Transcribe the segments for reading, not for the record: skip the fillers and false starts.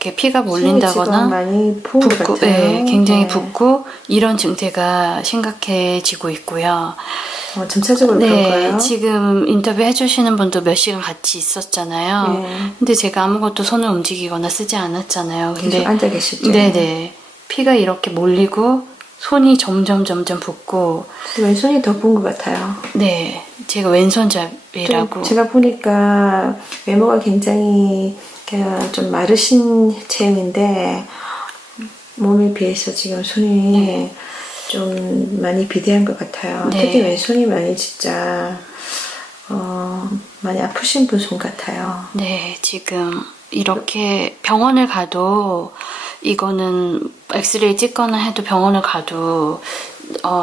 이렇게 피가 지금 몰린다거나 많이 부은 것 붓고, 같아요. 네, 굉장히 네. 붓고 이런 증세가 심각해지고 있고요. 점차적으로 네, 그런가요? 지금 인터뷰 해주시는 분도 몇 시간 같이 있었잖아요. 네. 근데 제가 아무것도 손을 움직이거나 쓰지 않았잖아요. 근데 계속 앉아 계셨죠? 네네. 피가 이렇게 몰리고 손이 점점 붓고 왼손이 더 부은 것 같아요. 네, 제가 왼손잡이라고. 제가 보니까 외모가 굉장히 좀 마르신 체형인데 몸에 비해서 지금 손이 좀 많이 비대한 것 같아요. 네. 특히 왼손이 많이 진짜 많이 아프신 분 손 같아요. 네, 지금 이렇게 병원을 가도 이거는 엑스레이 찍거나 해도 병원을 가도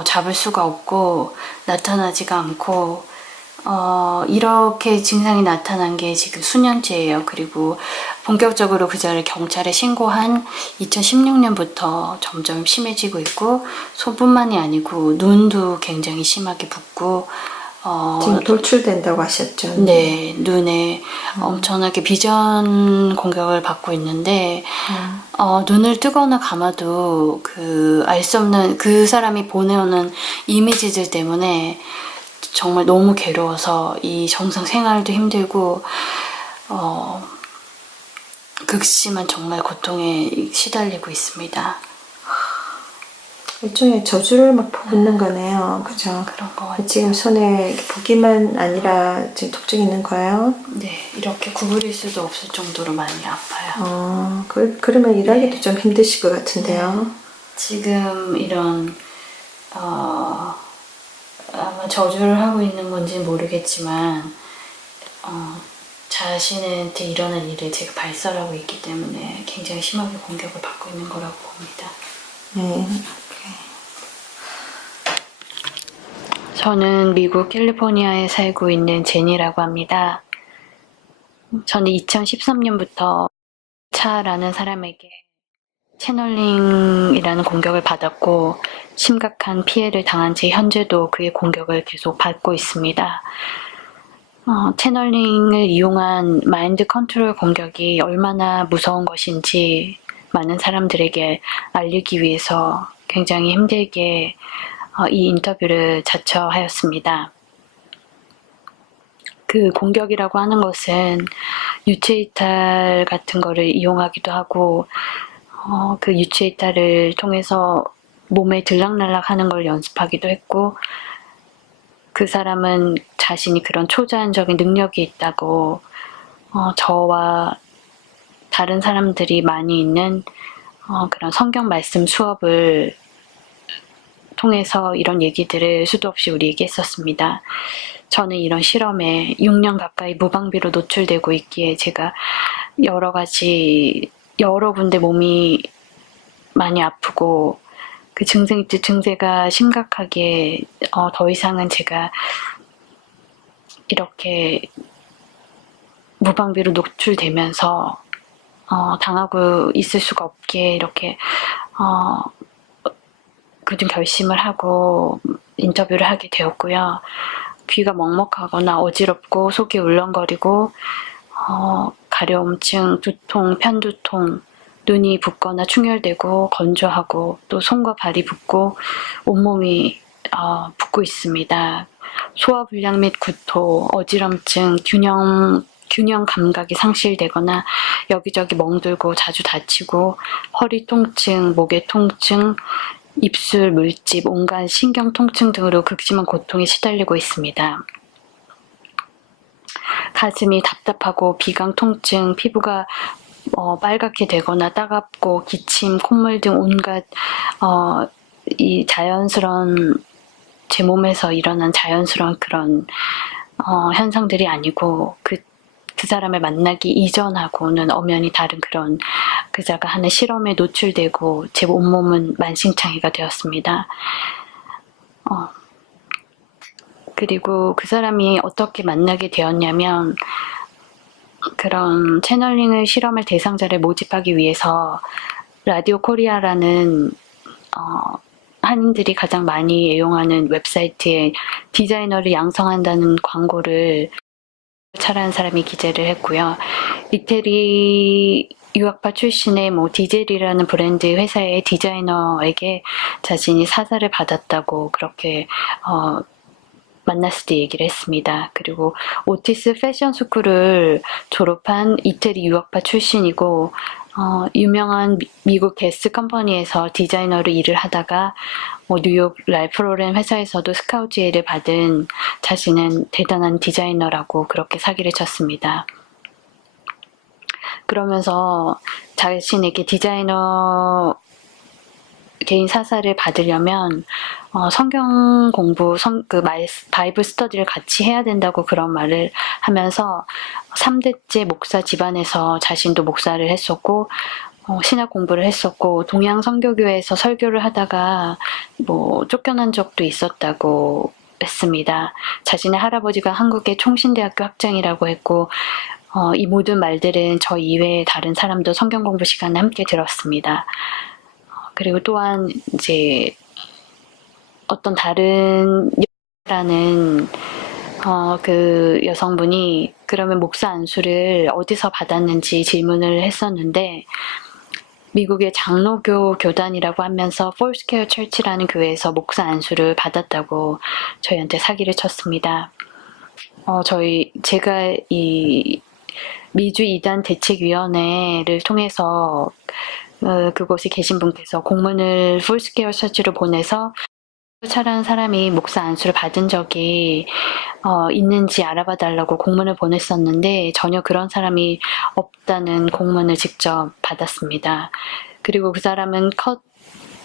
잡을 수가 없고 나타나지가 않고 이렇게 증상이 나타난 게 지금 수년째예요. 그리고 본격적으로 그자를 경찰에 신고한 2016년부터 점점 심해지고 있고 손뿐만이 아니고 눈도 굉장히 심하게 붓고 지금 돌출된다고 하셨죠? 네, 눈에 엄청나게 비전 공격을 받고 있는데 눈을 뜨거나 감아도 알 수 없는 그 사람이 보내오는 이미지들 때문에 정말 너무 괴로워서 이 정상 생활도 힘들고 극심한 정말 고통에 시달리고 있습니다. 일종의 저주를 막 퍼붓는 거네요. 그죠? 그런 거 같아요. 지금 손에 보기만 아니라 지금 통증이 있는 거예요? 네, 이렇게 구부릴 수도 없을 정도로 많이 아파요. 그러면 일하기도 좀 힘드실 것 같은데요? 지금 이런 아마 저주를 하고 있는 건지 모르겠지만 자신한테 일어난 일을 제가 발설하고 있기 때문에 굉장히 심하게 공격을 받고 있는 거라고 봅니다. 네. 저는 미국 캘리포니아에 살고 있는 제니라고 합니다. 저는 2013년부터 차라는 사람에게 채널링이라는 공격을 받았고 심각한 피해를 당한 채 현재도 그의 공격을 계속 받고 있습니다. 채널링을 이용한 마인드 컨트롤 공격이 얼마나 무서운 것인지 많은 사람들에게 알리기 위해서 굉장히 힘들게 이 인터뷰를 자처하였습니다. 그 공격이라고 하는 것은 유체이탈 같은 거를 이용하기도 하고 그 유체이탈을 통해서 몸에 들락날락 하는 걸 연습하기도 했고 그 사람은 자신이 그런 초자연적인 능력이 있다고 저와 다른 사람들이 많이 있는 그런 성경 말씀 수업을 통해서 이런 얘기들을 수도 없이 우리에게 했었습니다. 저는 이런 실험에 6년 가까이 무방비로 노출되고 있기에 제가 여러 군데 몸이 많이 아프고 그 증세가 심각하게 더 이상은 제가 이렇게 무방비로 노출되면서 당하고 있을 수가 없게 이렇게 굳은 결심을 하고 인터뷰를 하게 되었고요. 귀가 먹먹하거나 어지럽고 속이 울렁거리고 가려움증, 두통, 편두통, 눈이 붓거나 충혈되고 건조하고 또 손과 발이 붓고 온몸이 붓고 있습니다. 소화불량 및 구토, 어지럼증, 균형 감각이 상실되거나 여기저기 멍들고 자주 다치고 허리 통증, 목의 통증, 입술, 물집, 온갖 신경 통증 등으로 극심한 고통에 시달리고 있습니다. 가슴이 답답하고 비강 통증, 피부가 빨갛게 되거나 따갑고 기침, 콧물 등 온갖 이 자연스러운 제 몸에서 일어난 자연스러운 그런 현상들이 아니고 그 사람을 만나기 이전하고는 엄연히 다른 그런 그자가 하는 실험에 노출되고 제 온몸은 만신창이가 되었습니다. 그리고 그 사람이 어떻게 만나게 되었냐면 그런 채널링을 실험할 대상자를 모집하기 위해서 라디오 코리아라는 한인들이 가장 많이 애용하는 웹사이트에 디자이너를 양성한다는 광고를 차라는 사람이 기재를 했고요. 이태리 유학파 출신의 디젤이라는 브랜드 회사의 디자이너에게 자신이 사사를 받았다고 그렇게 만났을 때 얘기를 했습니다. 그리고 오티스 패션 스쿨을 졸업한 이태리 유학파 출신이고 유명한 미국 게스 컴퍼니에서 디자이너로 일을 하다가 뉴욕 랄프 로렌 회사에서도 스카우트 제의를 받은 자신은 대단한 디자이너라고 그렇게 사기를 쳤습니다. 그러면서 자신에게 디자이너 개인 사사를 받으려면 성경 공부, 바이블 스터디를 같이 해야 된다고 그런 말을 하면서 3대째 목사 집안에서 자신도 목사를 했었고 신학 공부를 했었고 동양 선교교회에서 설교를 하다가 쫓겨난 적도 있었다고 했습니다. 자신의 할아버지가 한국의 총신대학교 학장이라고 했고 이 모든 말들은 저 이외의 다른 사람도 성경 공부 시간에 함께 들었습니다. 그리고 또한 이제 어떤 다른 여라는 그 여성분이 그러면 목사 안수를 어디서 받았는지 질문을 했었는데 미국의 장로교 교단이라고 하면서 폴스케어 철치라는 교회에서 목사 안수를 받았다고 저희한테 사기를 쳤습니다. 제가 이 미주 이단 대책위원회를 통해서 그곳에 계신 분께서 공문을 폴스케어 철치로 보내서 차라는 사람이 목사 안수를 받은 적이 있는지 알아봐 달라고 공문을 보냈었는데 전혀 그런 사람이 없다는 공문을 직접 받았습니다. 그리고 그 사람은 Cut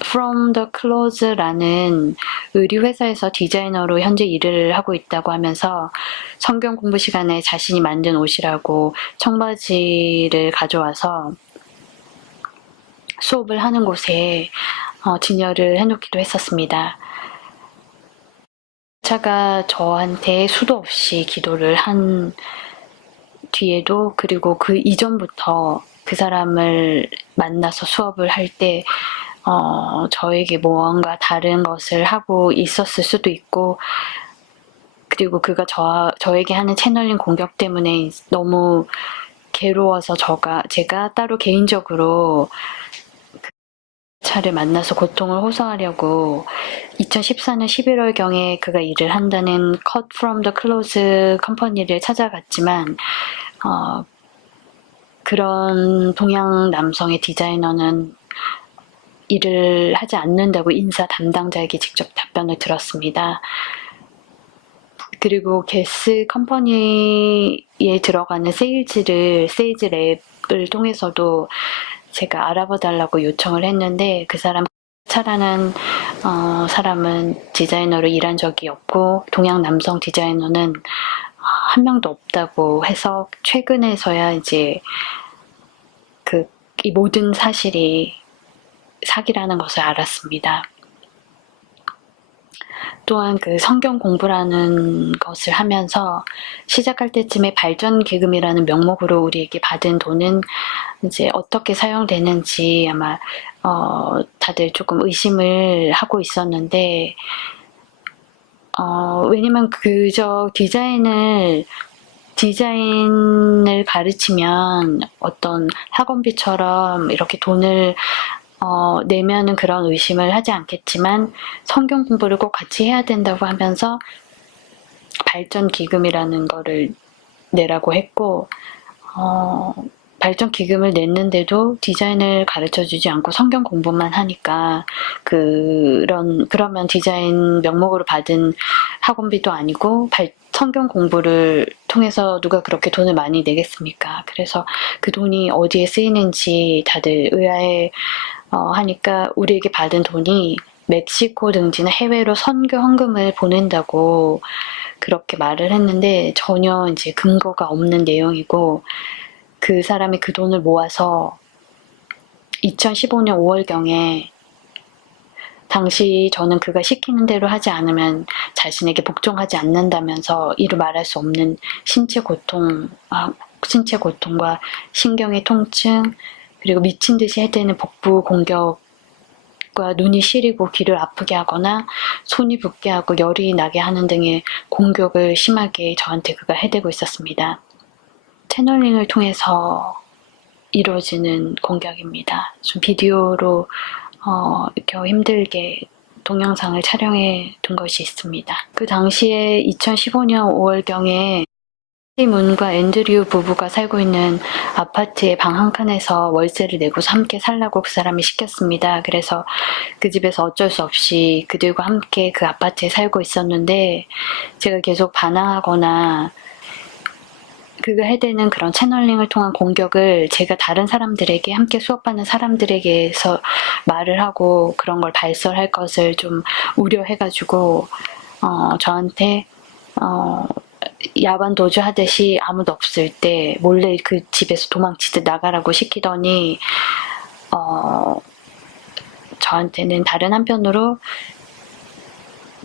from the Clothes라는 의류회사에서 디자이너로 현재 일을 하고 있다고 하면서 성경 공부 시간에 자신이 만든 옷이라고 청바지를 가져와서 수업을 하는 곳에 진열을 해놓기도 했었습니다. 차가 저한테 수도 없이 기도를 한 뒤에도 그리고 그 이전부터 그 사람을 만나서 수업을 할 때 저에게 무언가 다른 것을 하고 있었을 수도 있고 그리고 그가 저에게 하는 채널링 공격 때문에 너무 괴로워서 제가 따로 개인적으로 차를 만나서 고통을 호소하려고 2014년 11월경에 그가 일을 한다는 Cut from the Clothes 컴퍼니를 찾아갔지만 그런 동양 남성의 디자이너는 일을 하지 않는다고 인사 담당자에게 직접 답변을 들었습니다. 그리고 게스 컴퍼니에 들어가는 세일즈 랩을 통해서도 제가 알아봐 달라고 요청을 했는데 그 사람 차라는 사람은 디자이너로 일한 적이 없고 동양 남성 디자이너는 한 명도 없다고 해서 최근에서야 이제 이 모든 사실이 사기라는 것을 알았습니다. 또한 그 성경 공부라는 것을 하면서 시작할 때쯤에 발전 기금이라는 명목으로 우리에게 받은 돈은 이제 어떻게 사용되는지 아마 다들 조금 의심을 하고 있었는데 왜냐면 그저 디자인을 가르치면 어떤 학원비처럼 이렇게 돈을 내면은 그런 의심을 하지 않겠지만 성경 공부를 꼭 같이 해야 된다고 하면서 발전 기금이라는 거를 내라고 했고 발전 기금을 냈는데도 디자인을 가르쳐주지 않고 성경 공부만 하니까 그러면 디자인 명목으로 받은 학원비도 아니고 성경 공부를 통해서 누가 그렇게 돈을 많이 내겠습니까? 그래서 그 돈이 어디에 쓰이는지 다들 의아해 하니까 우리에게 받은 돈이 멕시코 등지나 해외로 선교 헌금을 보낸다고 그렇게 말을 했는데 전혀 이제 근거가 없는 내용이고 그 사람이 그 돈을 모아서 2015년 5월경에 당시 저는 그가 시키는 대로 하지 않으면 자신에게 복종하지 않는다면서 이루 말할 수 없는 신체 고통과 신경의 통증 그리고 미친 듯이 해대는 복부 공격과 눈이 시리고 귀를 아프게 하거나 손이 붓게 하고 열이 나게 하는 등의 공격을 심하게 저한테 그가 해대고 있었습니다. 채널링을 통해서 이루어지는 공격입니다. 좀 비디오로 이렇게 힘들게 동영상을 촬영해 둔 것이 있습니다. 그 당시에 2015년 5월경에 문과 앤드류 부부가 살고 있는 아파트의 방 한 칸에서 월세를 내고서 함께 살라고 그 사람이 시켰습니다. 그래서 그 집에서 어쩔 수 없이 그들과 함께 그 아파트에 살고 있었는데 제가 계속 반항하거나 그가 해대는 그런 채널링을 통한 공격을 제가 다른 사람들에게 함께 수업받는 사람들에게서 말을 하고 그런 걸 발설할 것을 좀 우려해가지고 저한테 야반 도주하듯이 아무도 없을 때 몰래 그 집에서 도망치듯 나가라고 시키더니 저한테는 다른 한편으로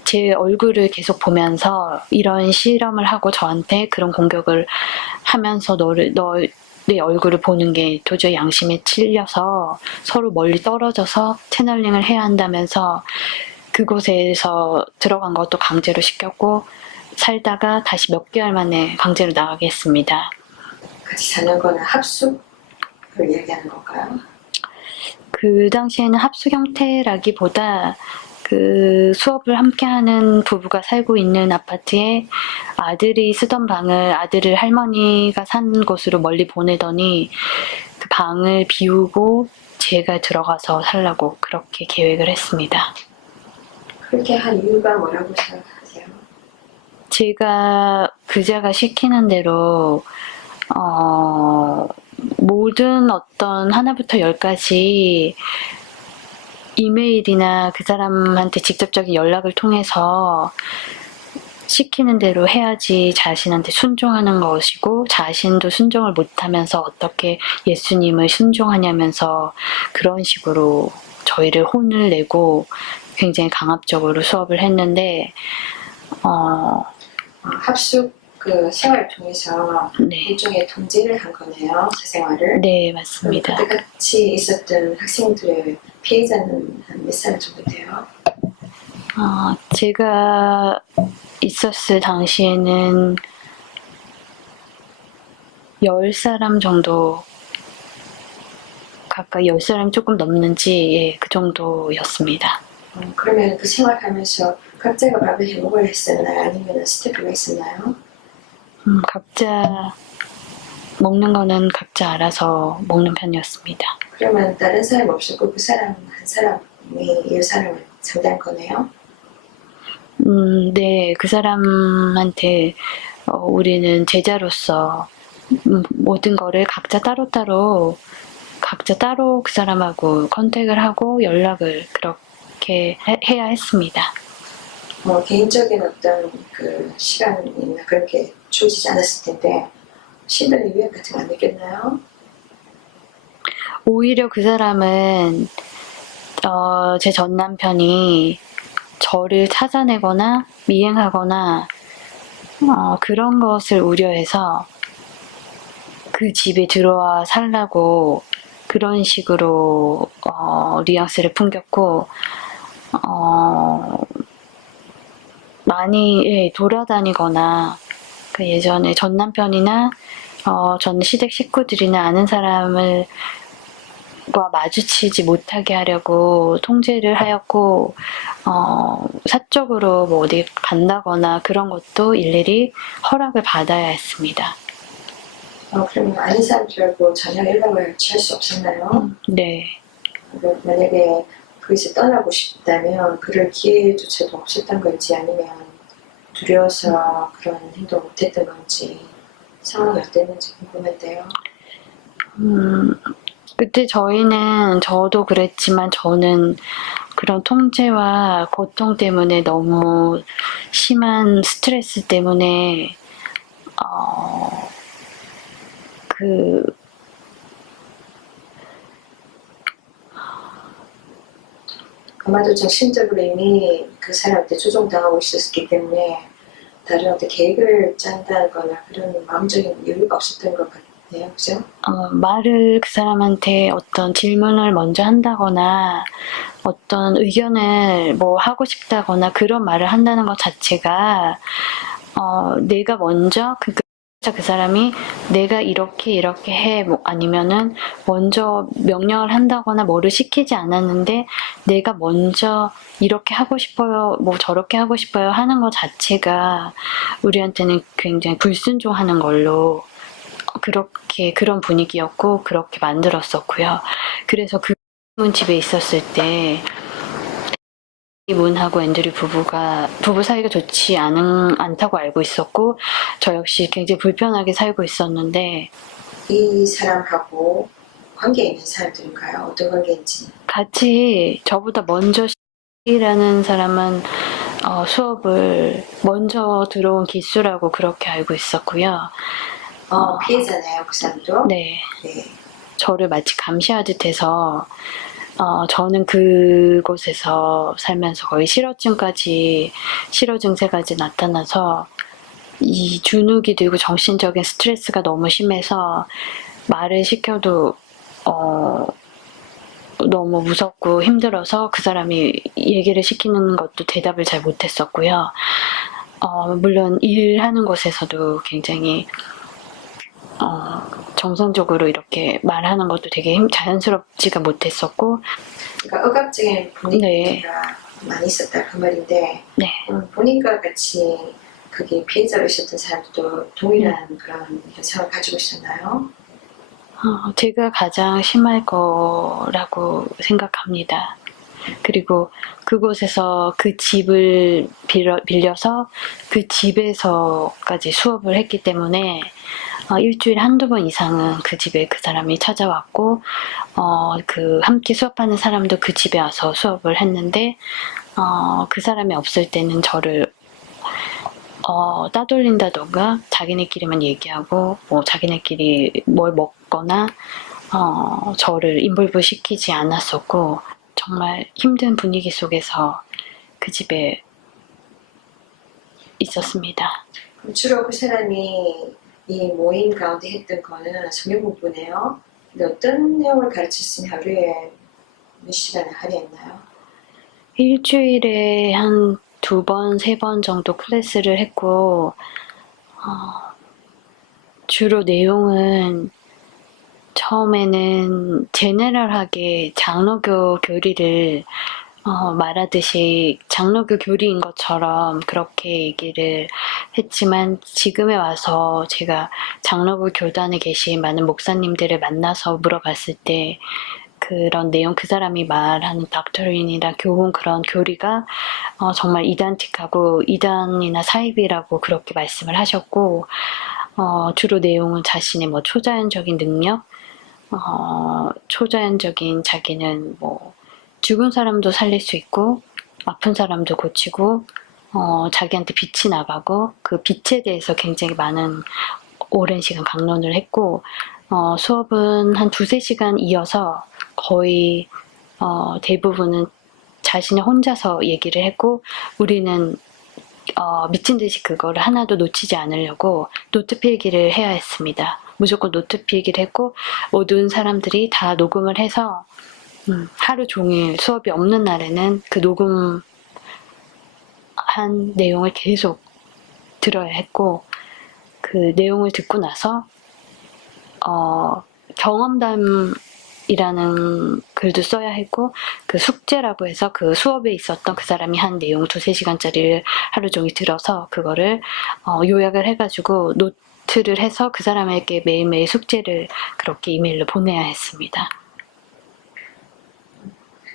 제 얼굴을 계속 보면서 이런 실험을 하고 저한테 그런 공격을 하면서 내 얼굴을 보는 게 도저히 양심에 찔려서 서로 멀리 떨어져서 채널링을 해야 한다면서 그곳에서 들어간 것도 강제로 시켰고 살다가 다시 몇 개월 만에 강제로 나가게 했습니다. 같이 사는 거는 합숙을 얘기하는 건가요? 그 당시에는 합숙 형태라기보다 그 수업을 함께하는 부부가 살고 있는 아파트에 아들이 쓰던 방을 아들을 할머니가 산 곳으로 멀리 보내더니 그 방을 비우고 제가 들어가서 살라고 그렇게 계획을 했습니다. 그렇게 한 이유가 뭐라고 생각하세요? 제가 그자가 시키는 대로 모든 어떤 하나부터 열까지 이메일이나 그 사람한테 직접적인 연락을 통해서 시키는 대로 해야지 자신한테 순종하는 것이고 자신도 순종을 못하면서 어떻게 예수님을 순종하냐면서 그런 식으로 저희를 혼을 내고 굉장히 강압적으로 수업을 했는데 합숙 그 생활을 통해서 네. 일종의 통제를 한 거네요, 사생활을. 네, 맞습니다. 그때 같이 있었던 학생들의 피해자는 한 몇 살 정도 돼요? 제가 있었을 당시에는 10사람 정도 가까이 10사람 조금 넘는지 예, 그 정도였습니다. 그러면 그 생활하면서 각자가 밥을 해먹을 했었나요? 아니면 스태프가 있었나요? 각자 먹는 거는 각자 알아서 먹는 편이었습니다. 그러면 다른 사람 없었고 그 사람 한 사람이 이 사람을 상대한 거네요? 네, 그 사람한테 우리는 제자로서 모든 거를 각자 따로 그 사람하고 컨택을 하고 연락을 그렇게 해야 했습니다. 뭐 개인적인 어떤 그 시간이나 그렇게 주어지지 않았을 텐데 신변의 위협 같은 거 안 느꼈나요? 오히려 그 사람은 제 전 남편이 저를 찾아내거나 미행하거나 그런 것을 우려해서 그 집에 들어와 살라고 그런 식으로 뉘앙스를 풍겼고 많이 예, 돌아다니거나 그 예전에 전 남편이나 전 시댁 식구들이나 아는 사람을 과 마주치지 못하게 하려고 통제를 하였고 사적으로 뭐 어디 간다거나 그런 것도 일일이 허락을 받아야 했습니다. 그러면 아는 사람들하고 전혀 연락을 취할 수 없었나요? 네. 만약에 거기서 떠나고 싶다면 그럴 기회조차도 없었던 건지 아니면 두려워서 그런 행동을 못했던 건지 상황이 어땠는지 궁금한데요. 그때 저도 그랬지만 저는 그런 통제와 고통 때문에 너무 심한 스트레스 때문에 아마도 정신적으로 이미 그 사람한테 조종당하고 있었기 때문에 다른 어떤 계획을 짠다거나 그런 마음적인 여유가 없었던 것 같네요. 그죠? 말을 그 사람한테 어떤 질문을 먼저 한다거나 어떤 의견을 뭐 하고 싶다거나 그런 말을 한다는 것 자체가 내가 먼저 그 사람이 내가 이렇게 해, 뭐 아니면은 먼저 명령을 한다거나 뭐를 시키지 않았는데 내가 먼저 이렇게 하고 싶어요, 뭐 저렇게 하고 싶어요 하는 것 자체가 우리한테는 굉장히 불순종하는 걸로 그렇게 그런 분위기였고 그렇게 만들었었고요. 그래서 그 집에 있었을 때 문하고 앤드류 부부 사이가 좋지 않다고 알고 있었고 저 역시 굉장히 불편하게 살고 있었는데 이 사람하고 관계 있는 사람들인가요? 어떤 관계인지. 같이 저보다 먼저 이라는 사람은 수업을 먼저 들어온 기수라고 그렇게 알고 있었고요. 피해자네요, 그 사람도? 네. 네. 저를 마치 감시하듯 해서 저는 그곳에서 살면서 거의 실어 증세까지 나타나서 이 주눅이 들고 정신적인 스트레스가 너무 심해서 말을 시켜도 너무 무섭고 힘들어서 그 사람이 얘기를 시키는 것도 대답을 잘 못했었고요. 물론 일하는 곳에서도 굉장히 정상적으로 이렇게 말하는 것도 되게 자연스럽지가 못했었고 그러니까 억압적인 분위기가 네. 많이 있었다 그 말인데 네. 본인과 같이 그게 피해자로 있었던 사람들도 동일한 그런 현상을 가지고 있었나요? 제가 가장 심할 거라고 생각합니다. 그리고 그곳에서 그 집을 빌려서 그 집에서까지 수업을 했기 때문에 일주일에 한두 번 이상은 그 집에 그 사람이 찾아왔고 그 함께 수업하는 사람도 그 집에 와서 수업을 했는데 그 사람이 없을 때는 저를 따돌린다던가 자기네끼리만 얘기하고 뭐 자기네끼리 뭘 먹거나 저를 인볼브 시키지 않았었고 정말 힘든 분위기 속에서 그 집에 있었습니다. 그럼 주로 그 사람이 이 모임 가운데 했던 거는 성경 공부네요. 근데 어떤 내용을 가르쳤으니 하루에 몇 시간을 할애했나요? 일주일에 한 2번, 3번 정도 클래스를 했고 주로 내용은 처음에는 제네럴하게 장로교 교리를 말하듯이 장로교 교리인 것처럼 그렇게 얘기를 했지만 지금에 와서 제가 장로교 교단에 계신 많은 목사님들을 만나서 물어봤을 때 그런 내용, 그 사람이 말하는 닥터린이나 교훈 그런 교리가 정말 이단틱하고 이단이나 사입이라고 그렇게 말씀을 하셨고 주로 내용은 자신의 뭐 초자연적인 능력, 초자연적인 자기는 뭐 죽은 사람도 살릴 수 있고 아픈 사람도 고치고 자기한테 빛이 나가고 그 빛에 대해서 굉장히 많은 오랜 시간 강론을 했고 수업은 한 2-3시간 이어서 거의 대부분은 자신이 혼자서 얘기를 했고 우리는 미친 듯이 그거를 하나도 놓치지 않으려고 노트 필기를 해야 했습니다. 무조건 노트 필기를 했고 모든 사람들이 다 녹음을 해서 하루 종일 수업이 없는 날에는 그 녹음한 내용을 계속 들어야 했고 그 내용을 듣고 나서 경험담이라는 글도 써야 했고 그 숙제라고 해서 그 수업에 있었던 그 사람이 한 내용 2-3시간짜리를 하루 종일 들어서 그거를 요약을 해가지고 노트를 해서 그 사람에게 매일매일 숙제를 그렇게 이메일로 보내야 했습니다.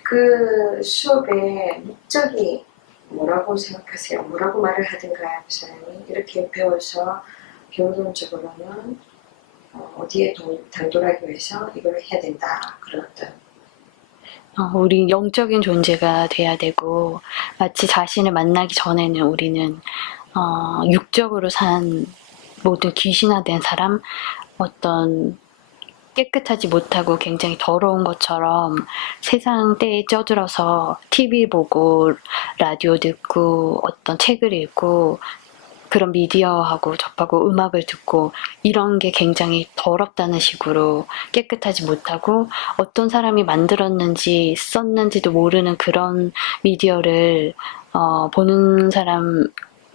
그 수업의 목적이 뭐라고 생각하세요? 뭐라고 말을 하든가요, 그 사람이? 이렇게 배워서 결론적으로는 어디에 당돌하기 위해서 이걸 해야 된다. 그런 어떤 우리 영적인 존재가 돼야 되고 마치 자신을 만나기 전에는 우리는 육적으로 산 모든 귀신화된 사람, 어떤 깨끗하지 못하고 굉장히 더러운 것처럼 세상 때에 쩌들어서 TV 보고 라디오 듣고 어떤 책을 읽고 그런 미디어하고 접하고 음악을 듣고 이런 게 굉장히 더럽다는 식으로 깨끗하지 못하고 어떤 사람이 만들었는지 썼는지도 모르는 그런 미디어를 보는 사람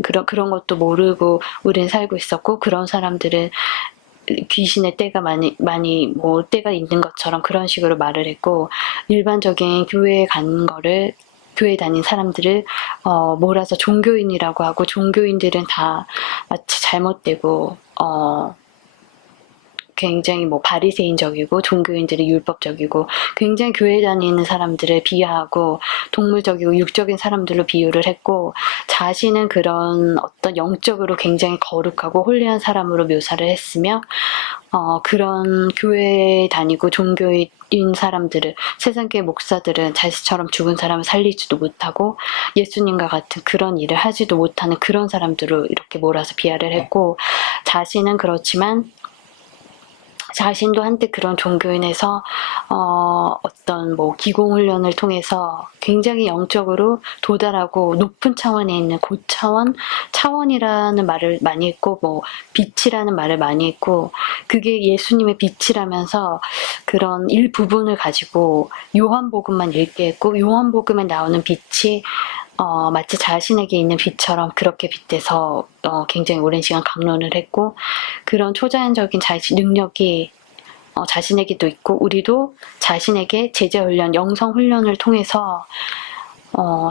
그런 것도 모르고 우리는 살고 있었고, 그런 사람들은 귀신의 때가 많이 뭐 때가 있는 것처럼 그런 식으로 말을 했고, 일반적인 교회에 가는 거를, 교회 다닌 사람들을 몰아서 종교인이라고 하고, 종교인들은 다 마치 잘못되고 굉장히 뭐 바리새인적이고, 종교인들이 율법적이고, 굉장히 교회 다니는 사람들을 비하하고 동물적이고 육적인 사람들로 비유를 했고, 자신은 그런 어떤 영적으로 굉장히 거룩하고 홀리한 사람으로 묘사를 했으며, 그런 교회에 다니고 종교인 사람들을, 세상교회 목사들은 자신처럼 죽은 사람을 살리지도 못하고 예수님과 같은 그런 일을 하지도 못하는 그런 사람들로 이렇게 몰아서 비하를 했고, 자신은 그렇지만 자신도 한때 그런 종교인에서 어떤 뭐 기공훈련을 통해서 굉장히 영적으로 도달하고 높은 차원에 있는 고차원, 차원이라는 말을 많이 했고, 뭐 빛이라는 말을 많이 했고, 그게 예수님의 빛이라면서 그런 일부분을 가지고 요한복음만 읽게 했고, 요한복음에 나오는 빛이 마치 자신에게 있는 빛처럼 그렇게 빛돼서 굉장히 오랜 시간 강론을 했고, 그런 초자연적인 능력이 자신에게도 있고, 우리도 자신에게 제자훈련, 영성훈련을 통해서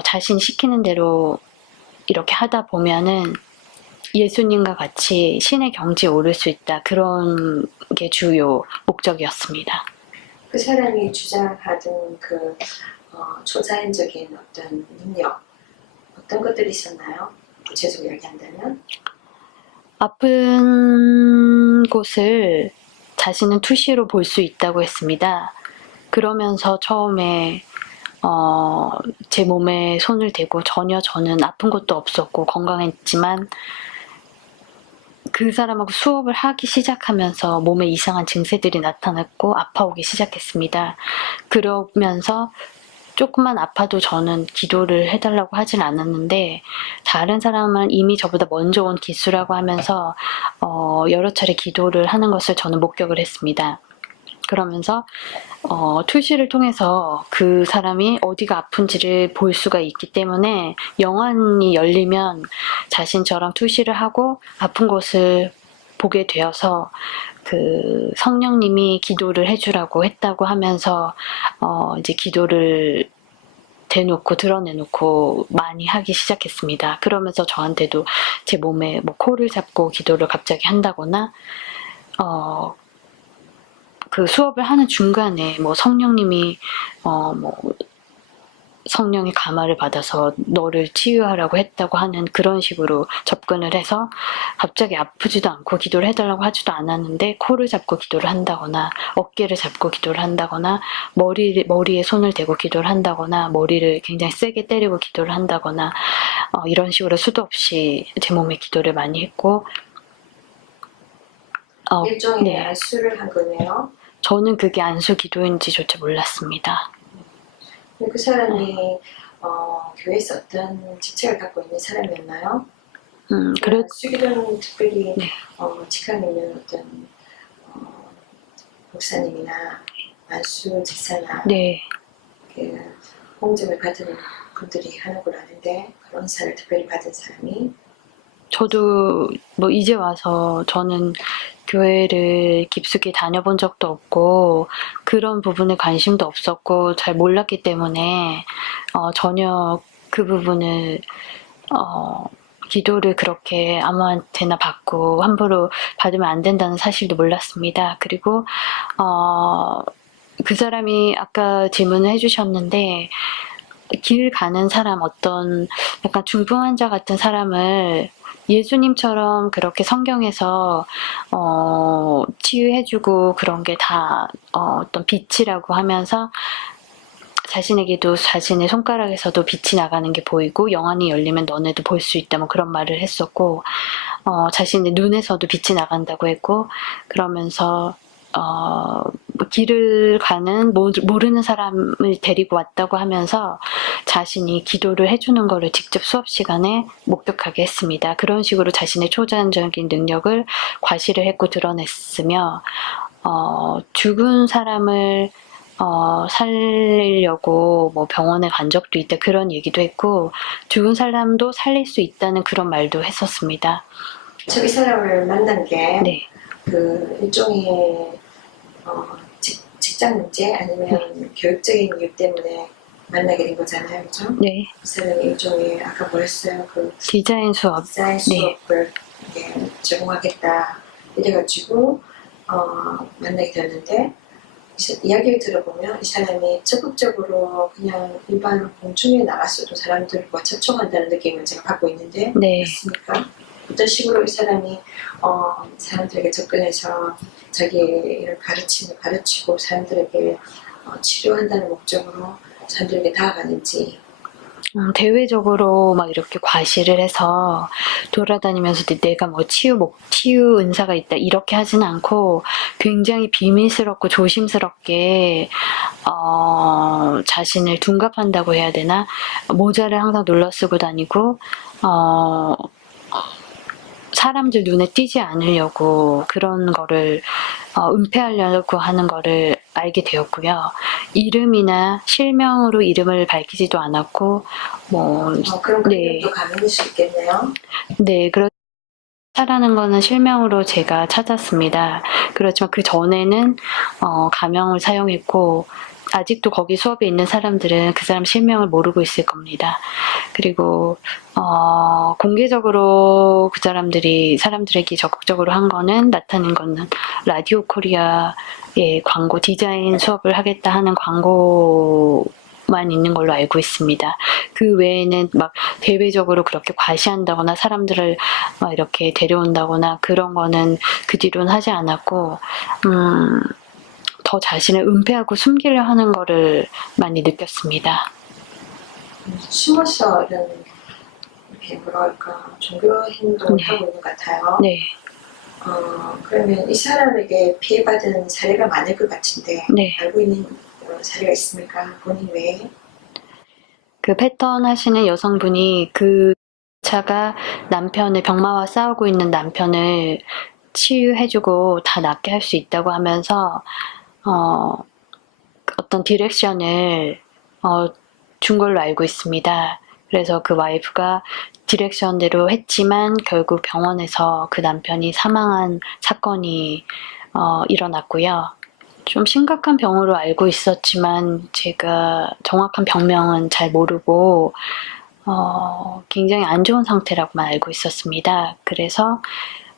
자신이 시키는 대로 이렇게 하다 보면은 예수님과 같이 신의 경지에 오를 수 있다. 그런 게 주요 목적이었습니다. 그 사람이 주장하던 그 초자연적인 어떤 능력, 어떤 것들이 있었나요? 구체적으로 얘기한다면? 아픈 곳을 자신은 투시로 볼 수 있다고 했습니다. 그러면서 처음에 제 몸에 손을 대고, 전혀 저는 아픈 것도 없었고 건강했지만, 그 사람하고 수업을 하기 시작하면서 몸에 이상한 증세들이 나타났고 아파오기 시작했습니다. 그러면서 조금만 아파도 저는 기도를 해달라고 하진 않았는데, 다른 사람은 이미 저보다 먼저 온 기수라고 하면서 여러 차례 기도를 하는 것을 저는 목격을 했습니다. 그러면서 투시를 통해서 그 사람이 어디가 아픈지를 볼 수가 있기 때문에, 영안이 열리면 자신처럼 투시를 하고 아픈 곳을 보게 되어서 그 성령님이 기도를 해주라고 했다고 하면서 이제 기도를 대놓고 드러내놓고 많이 하기 시작했습니다. 그러면서 저한테도 제 몸에 뭐 코를 잡고 기도를 갑자기 한다거나, 그 수업을 하는 중간에 뭐 성령님이 뭐 성령의 감화를 받아서 너를 치유하라고 했다고 하는 그런 식으로 접근을 해서, 갑자기 아프지도 않고 기도를 해달라고 하지도 않았는데 코를 잡고 기도를 한다거나, 어깨를 잡고 기도를 한다거나, 머리에 손을 대고 기도를 한다거나, 머리를 굉장히 세게 때리고 기도를 한다거나, 이런 식으로 수도 없이 제 몸에 기도를 많이 했고, 일종의 네. 안수를 한 거네요. 저는 그게 안수 기도인지조차 몰랐습니다. 그 사람이 교회에서 어떤 직책을 갖고 있는 사람이었나요? 안수 기도는 특별히 네. 직함 있는 어떤 목사님이나 안수 집사나 네. 그 공점을 받은 분들이 하는 걸 아는데, 그런 사를 특별히 받은 사람이, 저도 뭐 이제 와서 저는 교회를 깊숙이 다녀본 적도 없고 그런 부분에 관심도 없었고 잘 몰랐기 때문에 전혀 그 부분을 기도를 그렇게 아무한테나 받고 함부로 받으면 안 된다는 사실도 몰랐습니다. 그리고 그 사람이 아까 질문을 해주셨는데, 길 가는 사람, 어떤 약간 중풍 환자 같은 사람을 예수님처럼 그렇게 성경에서 치유해주고 그런 게 다 어떤 빛이라고 하면서, 자신에게도 자신의 손가락에서도 빛이 나가는 게 보이고 영안이 열리면 너네도 볼 수 있다, 뭐 그런 말을 했었고, 자신의 눈에서도 빛이 나간다고 했고, 그러면서 길을 가는 모르는 사람을 데리고 왔다고 하면서 자신이 기도를 해주는 거를 직접 수업 시간에 목격하게 했습니다. 그런 식으로 자신의 초자연적인 능력을 과시를 했고 드러냈으며, 죽은 사람을 살리려고 뭐 병원에 간 적도 있다 그런 얘기도 했고 죽은 사람도 살릴 수 있다는 그런 말도 했었습니다. 저 이 사람을 만난 게 네, 그 일종의 직장 문제 아니면 교육적인 이유 때문에 만나게 된 거잖아요, 그죠? 네, 그 사람이 일종의 아까 뭐였어요? 그 디자인 수업, 디자인 네, 수업을 제공하겠다 이래가지고 만나게 되었는데 이야기를 들어보면 이 사람이 적극적으로 그냥 일반 공중에 나갔어도 사람들과 접촉한다는 느낌을 제가 받고 있는데 네. 맞습니까? 어떤 식으로 이 사람이 사람들에게 접근해서 자기 일을 가르치고 사람들에게 치료한다는 목적으로 사람들에게 다가가는지. 대외적으로 막 이렇게 과시를 해서 돌아다니면서 내가 뭐 치유 은사가 있다 이렇게 하진 않고 굉장히 비밀스럽고 조심스럽게 자신을 둔갑한다고 해야 되나? 모자를 항상 눌러 쓰고 다니고 사람들 눈에 띄지 않으려고 그런 거를 은폐하려고 하는 거를 알게 되었고요. 이름이나 실명으로 이름을 밝히지도 않았고 그런 네, 그림도 가능할 수 있겠네요. 네, 그렇다라는 거는 실명으로 제가 찾았습니다. 그렇지만 그 전에는 가명을 사용했고 아직도 거기 수업에 있는 사람들은 그 사람 실명을 모르고 있을 겁니다. 그리고 공개적으로 그 사람들에게 적극적으로 한 거는 나타낸 거는 라디오 코리아의 광고 디자인 수업을 하겠다 하는 광고만 있는 걸로 알고 있습니다. 그 외에는 막 대외적으로 그렇게 과시한다거나 사람들을 막 이렇게 데려온다거나 그런 거는 그 뒤로는 하지 않았고 더 자신을 은폐하고 숨기려 하는 거를 많이 느꼈습니다. 숨어서 이런 이렇게 뭐랄까 종교 행동을 네. 하고 있는 것 같아요. 네, 그러면 이 사람에게 피해받은 사례가 많을 것 같은데 네. 알고 있는 사례가 있습니까? 본인 외에? 그 패턴 하시는 여성분이 그 차가 병마와 싸우고 있는 남편을 치유해주고 다 낫게 할 수 있다고 하면서 어떤 디렉션을 준 걸로 알고 있습니다. 그래서 그 와이프가 디렉션대로 했지만 결국 병원에서 그 남편이 사망한 사건이 일어났고요. 좀 심각한 병으로 알고 있었지만 제가 정확한 병명은 잘 모르고 굉장히 안 좋은 상태라고만 알고 있었습니다. 그래서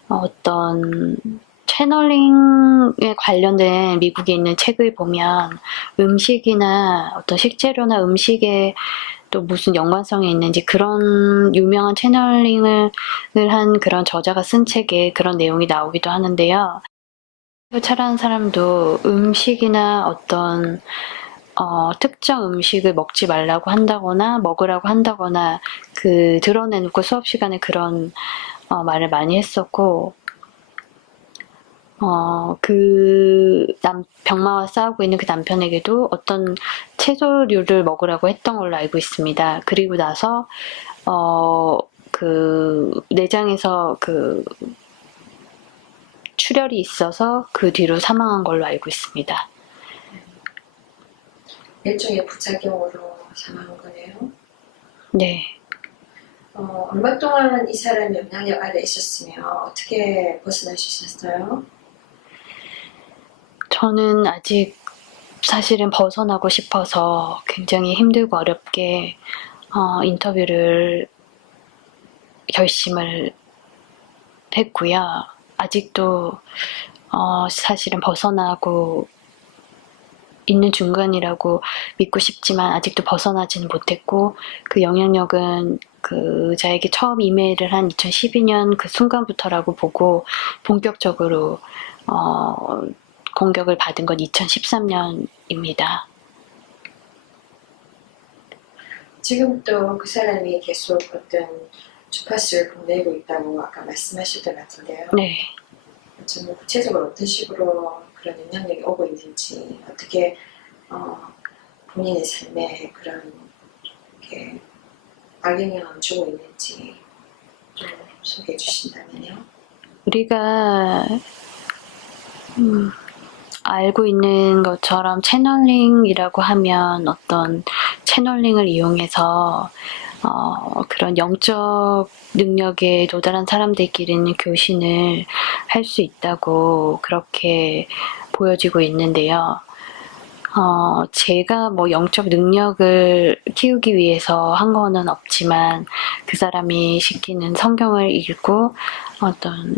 어떤 채널링에 관련된 미국에 있는 책을 보면 음식이나 어떤 식재료나 음식에 또 무슨 연관성이 있는지 그런 유명한 채널링을 한 그런 저자가 쓴 책에 그런 내용이 나오기도 하는데요. 차라는 사람도 음식이나 어떤 특정 음식을 먹지 말라고 한다거나 먹으라고 한다거나 드러내놓고 수업 시간에 그런 말을 많이 했었고 병마와 싸우고 있는 그 남편에게도 어떤 채소류를 먹으라고 했던 걸로 알고 있습니다. 그리고 나서 그 내장에서 출혈이 있어서 그 뒤로 사망한 걸로 알고 있습니다. 일종의 부작용으로 사망한 거네요. 네. 얼마 동안 이 사람이 영향력 아래 있었으며 어떻게 벗어날 수 있었어요? 저는 아직 사실은 벗어나고 싶어서 굉장히 힘들고 어렵게 인터뷰를 결심을 했고요. 아직도 사실은 벗어나고 있는 중간이라고 믿고 싶지만 아직도 벗어나지는 못했고 그 영향력은 그자에게 처음 이메일을 한 2012년 그 순간부터라고 보고 본격적으로 공격을 받은 건 2013년입니다. 지금도 그 사람이 계속 어떤 주파수를 보내고 있다고 아까 말씀하셨던 것 같은데요. 네. 좀 구체적으로 어떤 식으로 그런 영향력이 오고 있는지, 어떻게 본인의 삶에 그런 이렇게 악영향을 주고 있는지 좀 소개해 주신다면요. 우리가 알고 있는 것처럼 채널링이라고 하면 어떤 채널링을 이용해서 그런 영적 능력에 도달한 사람들끼리는 교신을 할 수 있다고 그렇게 보여지고 있는데요. 제가 뭐 영적 능력을 키우기 위해서 한 거는 없지만 그 사람이 시키는 성경을 읽고 어떤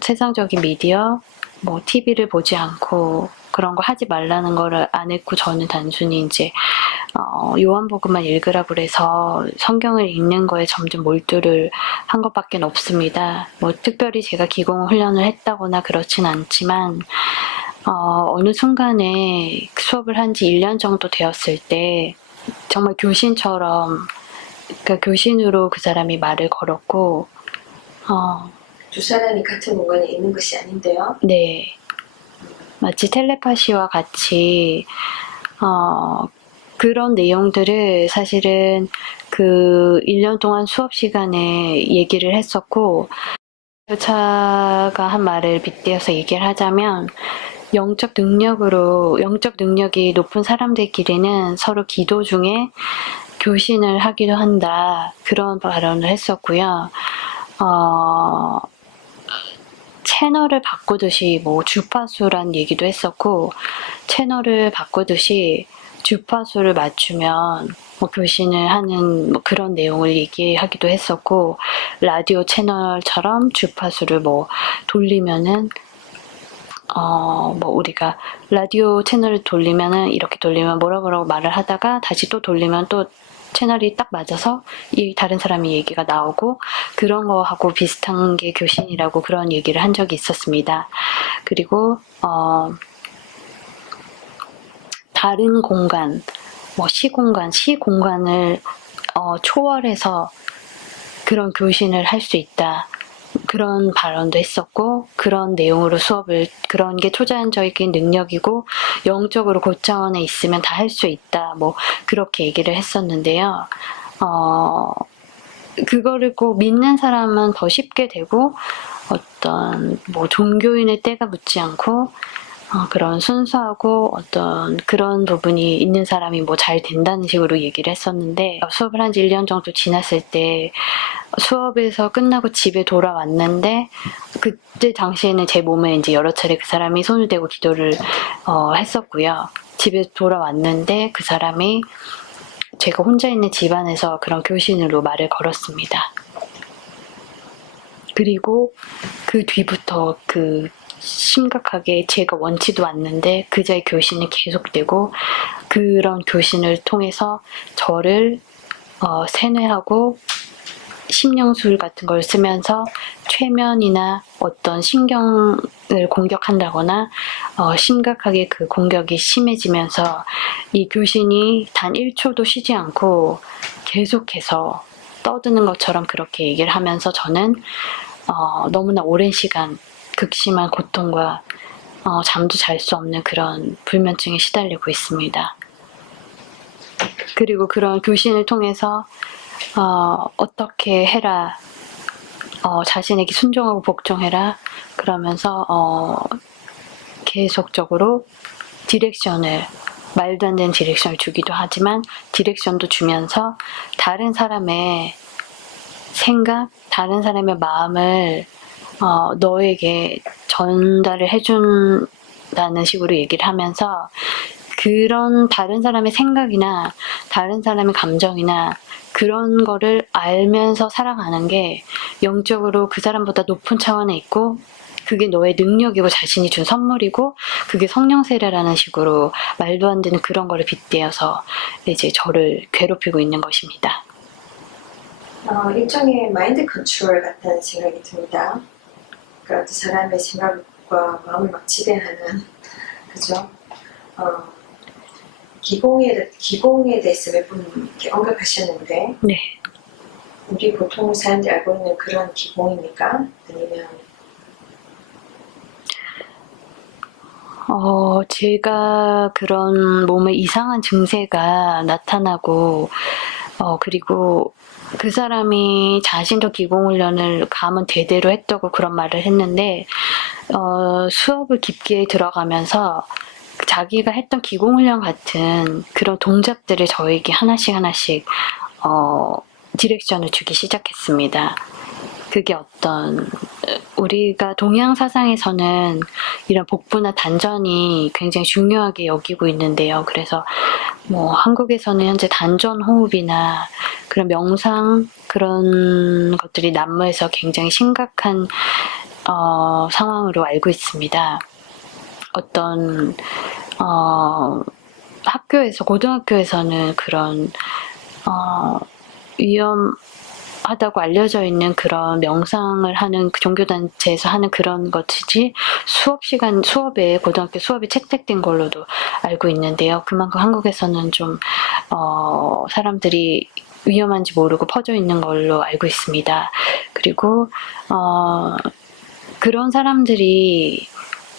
세상적인 미디어, 뭐 TV를 보지 않고 그런 거 하지 말라는 거를 안 했고 저는 단순히 이제 요한복음만 읽으라고 그래서 성경을 읽는 거에 점점 몰두를 한 것밖에 없습니다. 뭐 특별히 제가 기공 훈련을 했다거나 그렇진 않지만 어느 순간에 수업을 한 지 1년 정도 되었을 때 정말 교신처럼 그러니까 교신으로 그 사람이 말을 걸었고 두 사람이 같은 공간에 있는 것이 아닌데요. 네. 마치 텔레파시와 같이 그런 내용들을 사실은 그 1년 동안 수업 시간에 얘기를 했었고 차가 한 말을 빗대어서 얘기를 하자면 영적 능력이 높은 사람들끼리는 서로 기도 중에 교신을 하기도 한다. 그런 발언을 했었고요. 채널을 바꾸듯이 뭐 주파수란 얘기도 했었고 채널을 바꾸듯이 주파수를 맞추면 뭐 교신을 하는 뭐 그런 내용을 얘기하기도 했었고 라디오 채널처럼 주파수를 뭐 돌리면은 뭐 우리가 라디오 채널을 돌리면은 이렇게 돌리면 뭐라고 말을 하다가 다시 또 돌리면 또 채널이 딱 맞아서 이 다른 사람의 얘기가 나오고 그런 거하고 비슷한 게 교신이라고 그런 얘기를 한 적이 있었습니다. 그리고 다른 공간, 뭐 시공간을 초월해서 그런 교신을 할 수 있다. 그런 발언도 했었고 그런 내용으로 수업을 그런 게 초자연적인 능력이고 영적으로 고차원에 있으면 다 할 수 있다. 뭐 그렇게 얘기를 했었는데요. 그거를 꼭 믿는 사람은 더 쉽게 되고 어떤 뭐 종교인의 때가 묻지 않고 그런 순수하고 어떤 그런 부분이 있는 사람이 뭐 잘 된다는 식으로 얘기를 했었는데 수업을 한 지 1년 정도 지났을 때 수업에서 끝나고 집에 돌아왔는데 그때 당시에는 제 몸에 이제 여러 차례 그 사람이 손을 대고 기도를 했었고요. 집에 돌아왔는데 그 사람이 제가 혼자 있는 집안에서 그런 교신으로 말을 걸었습니다. 그리고 그 뒤부터 심각하게 제가 원치도 않는데 그자의 교신이 계속되고 그런 교신을 통해서 저를 세뇌하고 심령술 같은 걸 쓰면서 최면이나 어떤 신경을 공격한다거나 심각하게 그 공격이 심해지면서 이 교신이 단 1초도 쉬지 않고 계속해서 떠드는 것처럼 그렇게 얘기를 하면서 저는 너무나 오랜 시간 극심한 고통과 잠도 잘 수 없는 그런 불면증에 시달리고 있습니다. 그리고 그런 교신을 통해서 어떻게 해라, 자신에게 순종하고 복종해라 그러면서 계속적으로 말도 안 되는 디렉션을 주기도 하지만 디렉션도 주면서 다른 사람의 생각, 다른 사람의 마음을 너에게 전달을 해준다는 식으로 얘기를 하면서 그런 다른 사람의 생각이나 다른 사람의 감정이나 그런 거를 알면서 살아가는 게 영적으로 그 사람보다 높은 차원에 있고 그게 너의 능력이고 자신이 준 선물이고 그게 성령 세례라는 식으로 말도 안 되는 그런 거를 빗대어서 이제 저를 괴롭히고 있는 것입니다. 일종의 마인드 컨트롤 같다는 생각이 듭니다. 그러니까 그 사람의 생각과 마음을 막 지배하는 그죠? 기공에 대해서 몇 분 언급하셨는데 네. 우리 보통 사람들이 알고 있는 그런 기공입니까? 아니면 제가 그런 몸에 이상한 증세가 나타나고 그리고 그 사람이 자신도 기공훈련을 가면 대대로 했다고 그런 말을 했는데 수업을 깊게 들어가면서 자기가 했던 기공훈련 같은 그런 동작들을 저에게 하나씩 하나씩 디렉션을 주기 시작했습니다. 그게 우리가 동양 사상에서는 이런 복부나 단전이 굉장히 중요하게 여기고 있는데요. 그래서 뭐 한국에서는 현재 단전 호흡이나 그런 명상 그런 것들이 난무해서 굉장히 심각한 상황으로 알고 있습니다. 고등학교에서는 그런 위험하다고 알려져 있는 그런 명상을 하는 종교단체에서 하는 그런 것이지 고등학교 수업에 채택된 걸로도 알고 있는데요. 그만큼 한국에서는 좀 사람들이 위험한지 모르고 퍼져 있는 걸로 알고 있습니다. 그리고 그런 사람들이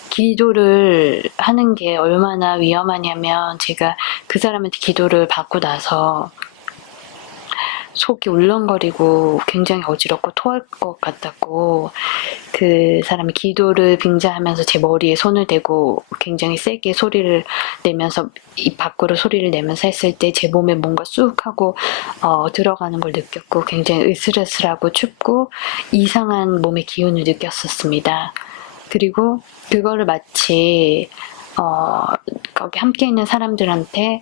기도를 하는 게 얼마나 위험하냐면 제가 그 사람한테 기도를 받고 나서 속이 울렁거리고 굉장히 어지럽고 토할 것 같았고 그 사람이 기도를 빙자하면서 제 머리에 손을 대고 굉장히 세게 소리를 내면서 입 밖으로 소리를 내면서 했을 때 제 몸에 뭔가 쑥 하고 들어가는 걸 느꼈고 굉장히 으슬으슬하고 춥고 이상한 몸의 기운을 느꼈었습니다. 그리고 그거를 마치 거기 함께 있는 사람들한테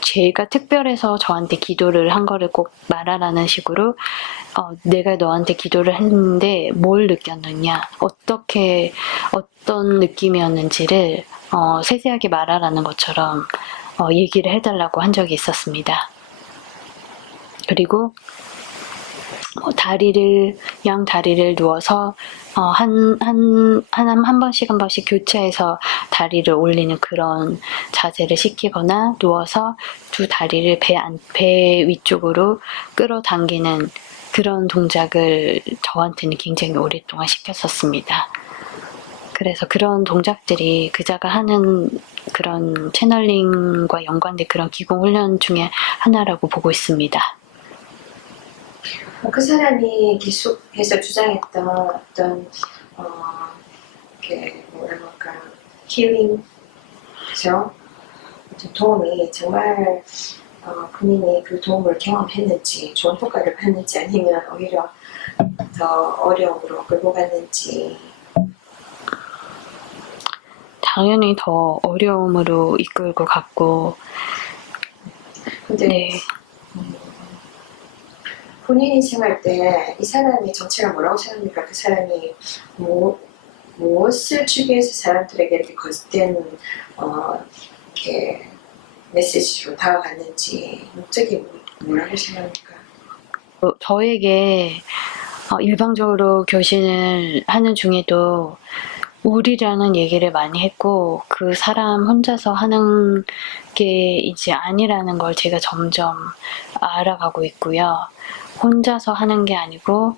제가 특별해서 저한테 기도를 한 거를 꼭 말하라는 식으로 내가 너한테 기도를 했는데 뭘 느꼈느냐, 어떤 느낌이었는지를 세세하게 말하라는 것처럼 얘기를 해달라고 한 적이 있었습니다. 그리고 양 다리를 누워서 한 번씩 교차해서 다리를 올리는 그런 자세를 시키거나 누워서 두 다리를 배 위쪽으로 끌어당기는 그런 동작을 저한테는 굉장히 오랫동안 시켰었습니다. 그래서 그런 동작들이 그자가 하는 그런 채널링과 연관된 그런 기공훈련 중에 하나라고 보고 있습니다. 그 사람이 계속해서 주장했던 어떤 뭐라고 할까, 힐링, 그죠? 도움이 정말 본인이 그 도움을 경험했는지, 좋은 효과를 봤는지, 아니면 오히려 더 어려움으로 끌고 갔는지. 당연히 더 어려움으로 이끌고 갔고, 근데 네. 본인이 생각할 때 이 사람이 정체가 뭐라고 생각합니까? 그 사람이 무엇을 주기 위해서 사람들에게 이렇게 거짓된 이렇게 메시지로 다가갔는지, 목적이 뭐라고 생각합니까? 저에게 일방적으로 교신을 하는 중에도 우리라는 얘기를 많이 했고 그 사람 혼자서 하는 게 이제 아니라는 걸 제가 점점 알아가고 있고요. 혼자서 하는 게 아니고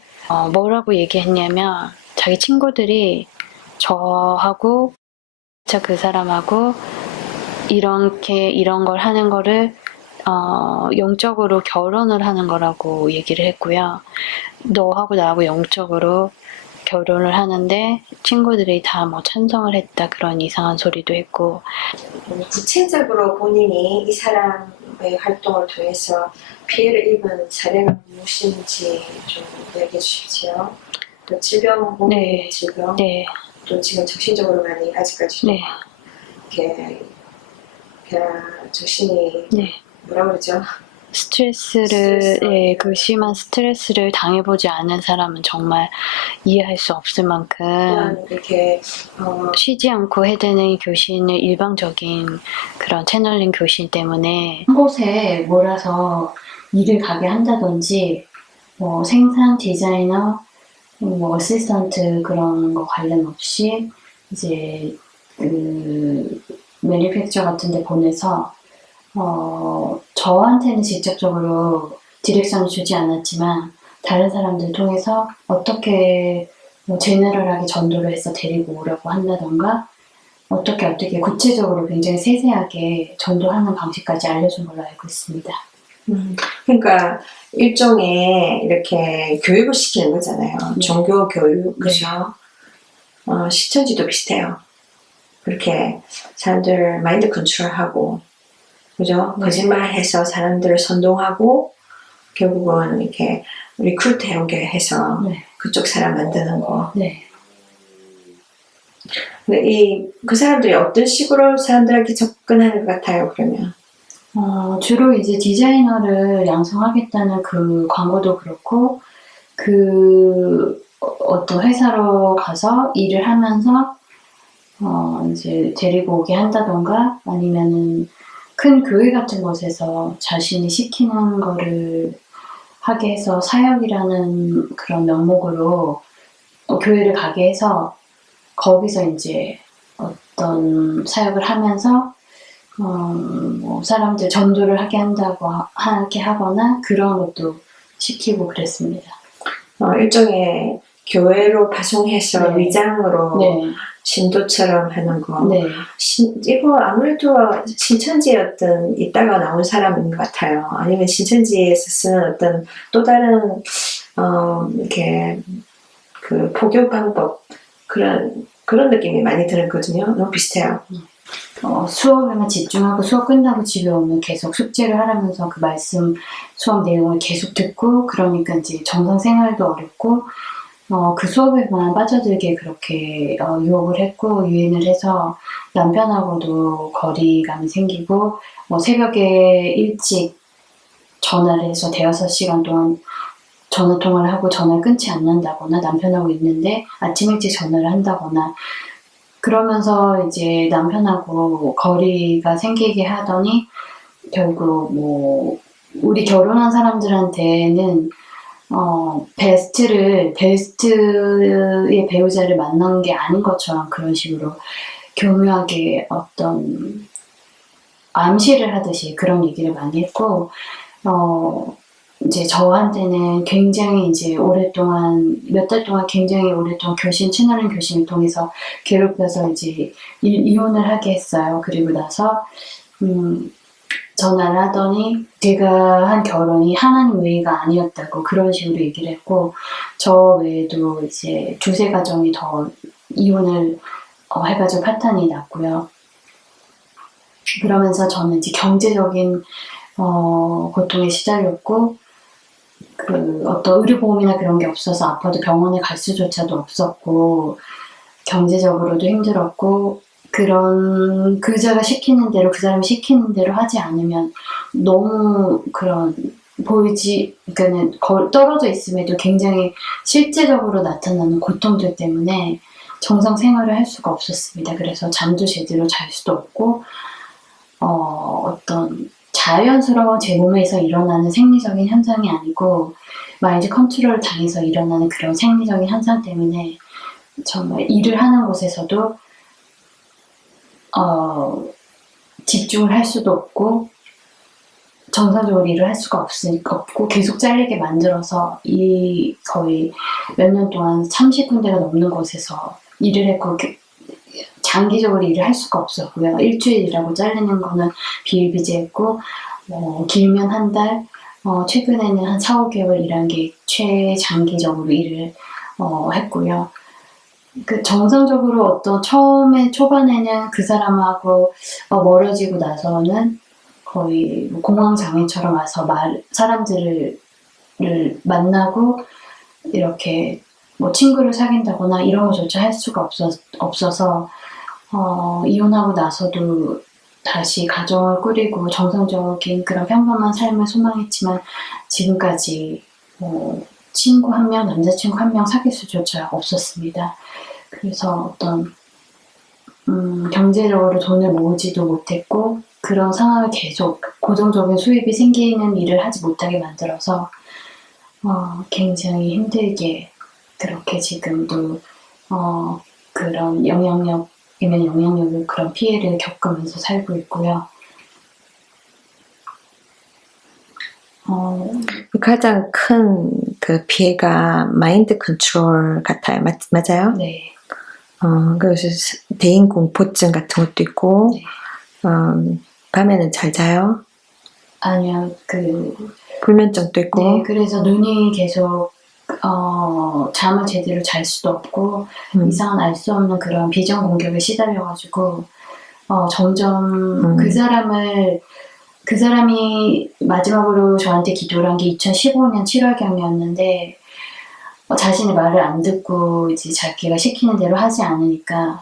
뭐라고 얘기했냐면 자기 친구들이 저하고 그 사람하고 이런 걸 하는 거를 영적으로 결혼을 하는 거라고 얘기를 했고요. 너하고 나하고 영적으로 결혼을 하는데 친구들이 다 뭐 찬성을 했다 그런 이상한 소리도 했고. 구체적으로 본인이 이 사람의 활동을 통해서 피해를 입은 사례가 무엇인지 좀 이야기해 주십시오. 그 질병, 몸의 질병, 네. 또 지금 정신적으로 많이 아직까지도 네. 이렇게 정신이 네. 뭐라 그러죠? 그 심한 스트레스를 당해보지 않은 사람은 정말 이해할 수 없을 만큼 이렇게 쉬지 않고 해대는 교신을 일방적인 그런 채널링 교신 때문에 한 곳에 몰아서 일을 가게 한다든지 뭐 생산 디자이너, 뭐 어시스턴트 그런 거 관련 없이 이제 그 매니팩처 같은 데 보내서 저한테는 직접적으로 디렉션을 주지 않았지만 다른 사람들 통해서 어떻게 제너럴하게 전도를 해서 데리고 오라고 한다던가 어떻게 구체적으로 굉장히 세세하게 전도하는 방식까지 알려준 걸로 알고 있습니다. 그러니까 일종의 이렇게 교육을 시키는 거잖아요. 종교 교육, 그죠? 신천지도 비슷해요. 그렇게 사람들 마인드 컨트롤하고, 그죠? 네. 거짓말해서 사람들을 선동하고 결국은 이렇게 리크루트 해오게 해서 네. 그쪽 사람 만드는 거. 네. 근데 그 사람들이 어떤 식으로 사람들에게 접근하는 것 같아요, 그러면? 주로 이제 디자이너를 양성하겠다는 그 광고도 그렇고, 어떤 회사로 가서 일을 하면서, 이제 데리고 오게 한다던가, 아니면은 큰 교회 같은 곳에서 자신이 시키는 거를 하게 해서 사역이라는 그런 명목으로 교회를 가게 해서 거기서 이제 어떤 사역을 하면서 뭐 사람들 전도를 하게 하거나 그런 것도 시키고 그랬습니다. 일종의 교회로 파송해서 네. 위장으로 네, 신도처럼 하는 거. 네, 이거 아무래도 신천지에 어떤 있다가 나온 사람인 것 같아요. 아니면 신천지에서 쓰는 어떤 또 다른 이렇게 그 포교 방법 그런 느낌이 많이 들었거든요. 너무 비슷해요. 수업에만 집중하고 수업 끝나고 집에 오면 계속 숙제를 하라면서 그 말씀 수업 내용을 계속 듣고, 그러니까 이제 정상 생활도 어렵고, 그 수업에만 빠져들게 그렇게 유혹을 했고 유인을 해서 남편하고도 거리감이 생기고, 새벽에 일찍 전화를 해서 대여섯 시간 동안 전화 통화를 하고 전화를 끊지 않는다거나, 남편하고 있는데 아침 일찍 전화를 한다거나, 그러면서 이제 남편하고 거리가 생기게 하더니 결국 뭐 우리 결혼한 사람들한테는 베스트의 배우자를 만난 게 아닌 것처럼 그런 식으로 교묘하게 어떤 암시를 하듯이 그런 얘기를 많이 했고, 이제 저한테는 굉장히 이제 오랫동안, 몇 달 동안 굉장히 오랫동안 채널은 교신을 통해서 괴롭혀서 이제 이혼을 하게 했어요. 그리고 나서, 전화를 하더니 제가 한 결혼이 하나님 외의가 아니었다고 그런 식으로 얘기를 했고, 저 외에도 이제 두세 가정이 더 이혼을 해가지고 파탄이 났고요. 그러면서 저는 이제 경제적인 고통에 시달렸고, 어떤 의료보험이나 그런 게 없어서 아파도 병원에 갈 수조차도 없었고, 경제적으로도 힘들었고, 그자가 시키는 대로, 그 사람이 시키는 대로 하지 않으면 너무 그러니까는 떨어져 있음에도 굉장히 실제적으로 나타나는 고통들 때문에 정상 생활을 할 수가 없었습니다. 그래서 잠도 제대로 잘 수도 없고, 어떤 자연스러운 제 몸에서 일어나는 생리적인 현상이 아니고 마인드 컨트롤 당해서 일어나는 그런 생리적인 현상 때문에 정말 일을 하는 곳에서도 집중을 할 수도 없고 정상적으로 일을 할 수가 없고 계속 잘리게 만들어서 거의 몇 년 동안 30군데가 넘는 곳에서 일을 했고 장기적으로 일을 할 수가 없었고요. 일주일이라고 잘리는 거는 비일비재했고, 길면 한 달, 최근에는 한 4, 5개월 일한 게 최장기적으로 일을 했고요. 정상적으로 초반에는 그 사람하고 멀어지고 나서는 거의 공황장애처럼 와서 사람들을 만나고 이렇게 친구를 사귄다거나 이런 것조차 할 수가 없어서 이혼하고 나서도 다시 가정을 꾸리고 정상적인 그런 평범한 삶을 소망했지만 지금까지 친구 한 명, 남자친구 한 명 사귈 수조차 없었습니다. 그래서 어떤 경제적으로 돈을 모으지도 못했고, 그런 상황을 계속 고정적인 수입이 생기는 일을 하지 못하게 만들어서 굉장히 힘들게 그렇게 지금도 그런 영향력을 그런 피해를 겪으면서 살고 있고요. 가장 큰 그 피해가 마인드 컨트롤 같아요. 맞아요? 네. 그래서 대인 공포증 같은 것도 있고, 네. 밤에는 잘 자요? 아니요, 불면증도 있고. 네, 그래서 눈이 계속 잠을 제대로 잘 수도 없고 이상한 알 수 없는 그런 비정 공격에 시달려가지고 점점 그 사람이 마지막으로 저한테 기도를 한 게 2015년 7월경이었는데 자신의 말을 안 듣고 이제 자기가 시키는 대로 하지 않으니까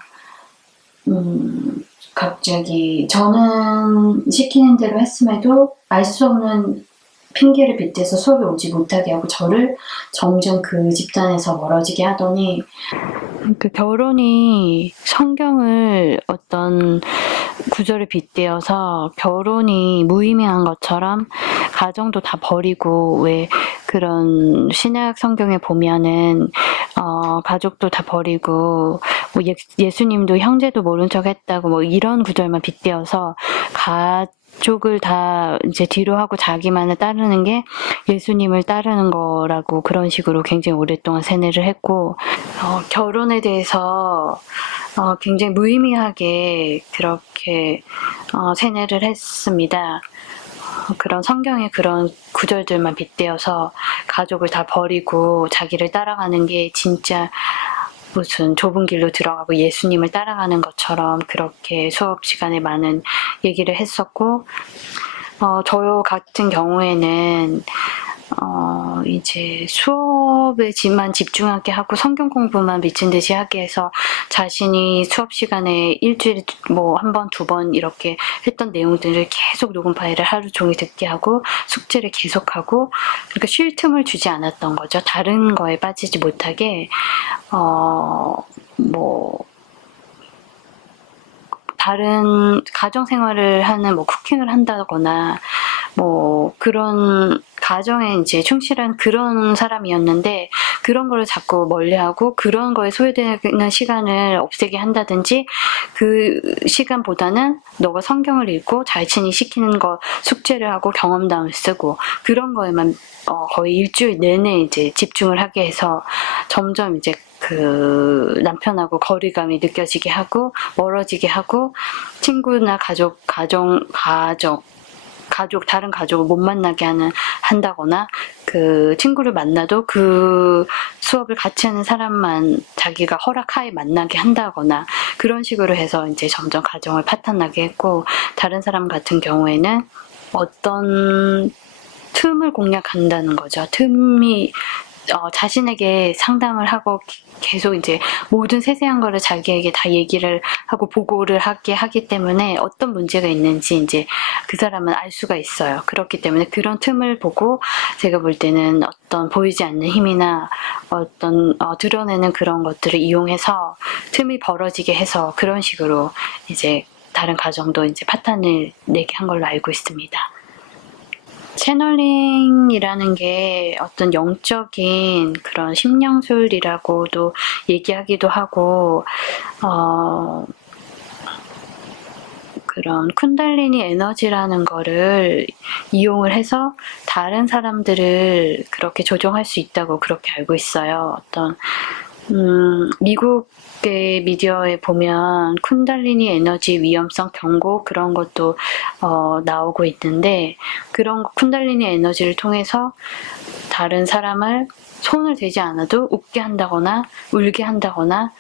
갑자기 저는 시키는 대로 했음에도 알 수 없는 핑계를 빗대서 수업에 오지 못하게 하고 저를 점점 그 집단에서 멀어지게 하더니 그 결혼이 성경을 어떤 구절을 빗대어서 결혼이 무의미한 것처럼 가정도 다 버리고 왜 그런 신약 성경에 보면은 가족도 다 버리고 뭐 예수님도 형제도 모른 척 했다고 뭐 이런 구절만 빗대어서 가족을 다 이제 뒤로 하고 자기만을 따르는 게 예수님을 따르는 거라고 그런 식으로 굉장히 오랫동안 세뇌를 했고 결혼에 대해서 굉장히 무의미하게 그렇게 세뇌를 했습니다. 그런 성경의 그런 구절들만 빗대어서 가족을 다 버리고 자기를 따라가는 게 진짜 무슨 좁은 길로 들어가고 예수님을 따라가는 것처럼 그렇게 수업 시간에 많은 얘기를 했었고 저 같은 경우에는 이제 수업에만 집중하게 하고 성경 공부만 미친 듯이 하게 해서 자신이 수업 시간에 일주일에 뭐 한 번, 두 번 이렇게 했던 내용들을 계속 녹음 파일을 하루 종일 듣게 하고 숙제를 계속하고 그러니까 쉴 틈을 주지 않았던 거죠. 다른 거에 빠지지 못하게 뭐 다른 가정 생활을 하는 뭐 쿠킹을 한다거나 뭐 그런 가정에 이제 충실한 그런 사람이었는데 그런 거를 자꾸 멀리하고 그런 거에 소요되는 시간을 없애게 한다든지 그 시간보다는 너가 성경을 읽고 자신이 시키는 거 숙제를 하고 경험담을 쓰고 그런 거에만 거의 일주일 내내 이제 집중을 하게 해서 점점 이제 그 남편하고 거리감이 느껴지게 하고 멀어지게 하고 친구나 다른 가족을 못 만나게 한다거나 그 친구를 만나도 그 수업을 같이 하는 사람만 자기가 허락하에 만나게 한다거나 그런 식으로 해서 이제 점점 가정을 파탄나게 했고 다른 사람 같은 경우에는 어떤 틈을 공략한다는 거죠. 틈이 자신에게 상담을 하고 계속 이제 모든 세세한 거를 자기에게 다 얘기를 하고 보고를 하기 때문에 어떤 문제가 있는지 이제 그 사람은 알 수가 있어요. 그렇기 때문에 그런 틈을 보고 제가 볼 때는 어떤 보이지 않는 힘이나 어떤 드러내는 그런 것들을 이용해서 틈이 벌어지게 해서 그런 식으로 이제 다른 가정도 이제 파탄을 내게 한 걸로 알고 있습니다. 채널링이라는 게 어떤 영적인 그런 심령술이라고도 얘기하기도 하고, 그런 쿤달리니 에너지라는 거를 이용을 해서 다른 사람들을 그렇게 조종할 수 있다고 그렇게 알고 있어요. 어떤 미국의 미디어에 보면 쿤달리니 에너지 위험성 경고 그런 것도 나오고 있는데 그런 쿤달리니 에너지를 통해서 다른 사람을 손을 대지 않아도 웃게 한다거나 울게 한다거나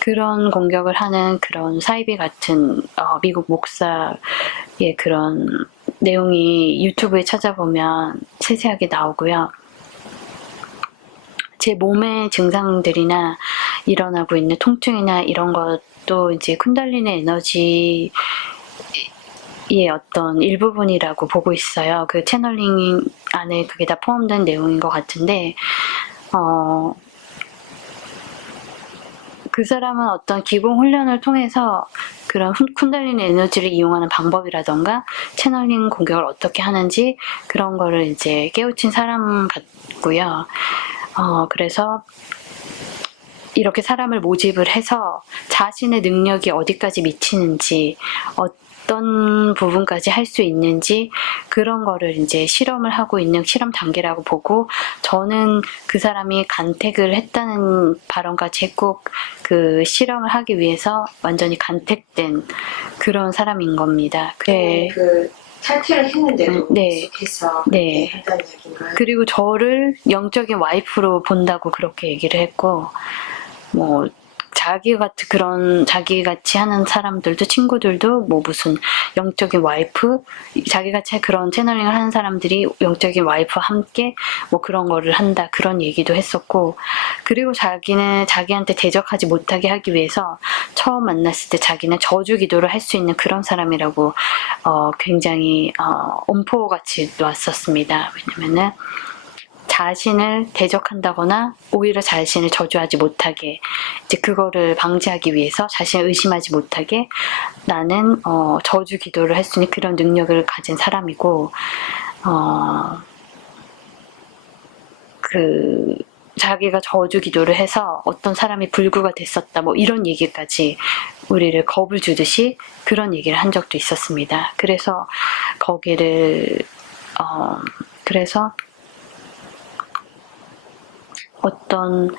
그런 공격을 하는 그런 사이비 같은 미국 목사의 그런 내용이 유튜브에 찾아보면 세세하게 나오고요. 제 몸의 증상들이나 일어나고 있는 통증이나 이런 것도 이제 쿤달리니 에너지의 어떤 일부분이라고 보고 있어요. 그 채널링 안에 그게 다 포함된 내용인 것 같은데, 그 사람은 어떤 기본 훈련을 통해서 그런 쿤달리니 에너지를 이용하는 방법이라던가 채널링 공격을 어떻게 하는지 그런 거를 이제 깨우친 사람 같고요. 그래서 이렇게 사람을 모집을 해서 자신의 능력이 어디까지 미치는지, 어떤 부분까지 할 수 있는지, 그런 거를 이제 실험을 하고 있는 실험 단계라고 보고, 저는 그 사람이 간택을 했다는 발언까지 했고, 그 실험을 하기 위해서 완전히 간택된 그런 사람인 겁니다. 그 탈퇴를 했는데도 네. 계속해서 네. 그렇게 한다는 얘기인가요? 그리고 저를 영적인 와이프로 본다고 그렇게 얘기를 했고, 뭐 자기 같이 하는 사람들도, 친구들도 뭐 무슨 영적인 와이프, 자기 같이 그런 채널링을 하는 사람들이 영적인 와이프와 함께 뭐 그런 거를 한다, 그런 얘기도 했었고, 그리고 자기는 자기한테 대적하지 못하게 하기 위해서 처음 만났을 때 자기는 저주 기도를 할 수 있는 그런 사람이라고 굉장히 엄포같이 놨었습니다. 왜냐면은 자신을 대적한다거나 오히려 자신을 저주하지 못하게, 이제 그거를 방지하기 위해서 자신을 의심하지 못하게 나는 저주 기도를 할 수 있는 그런 능력을 가진 사람이고, 자기가 저주 기도를 해서 어떤 사람이 불구가 됐었다, 뭐 이런 얘기까지 우리를 겁을 주듯이 그런 얘기를 한 적도 있었습니다. 그래서 거기를 그래서 어떤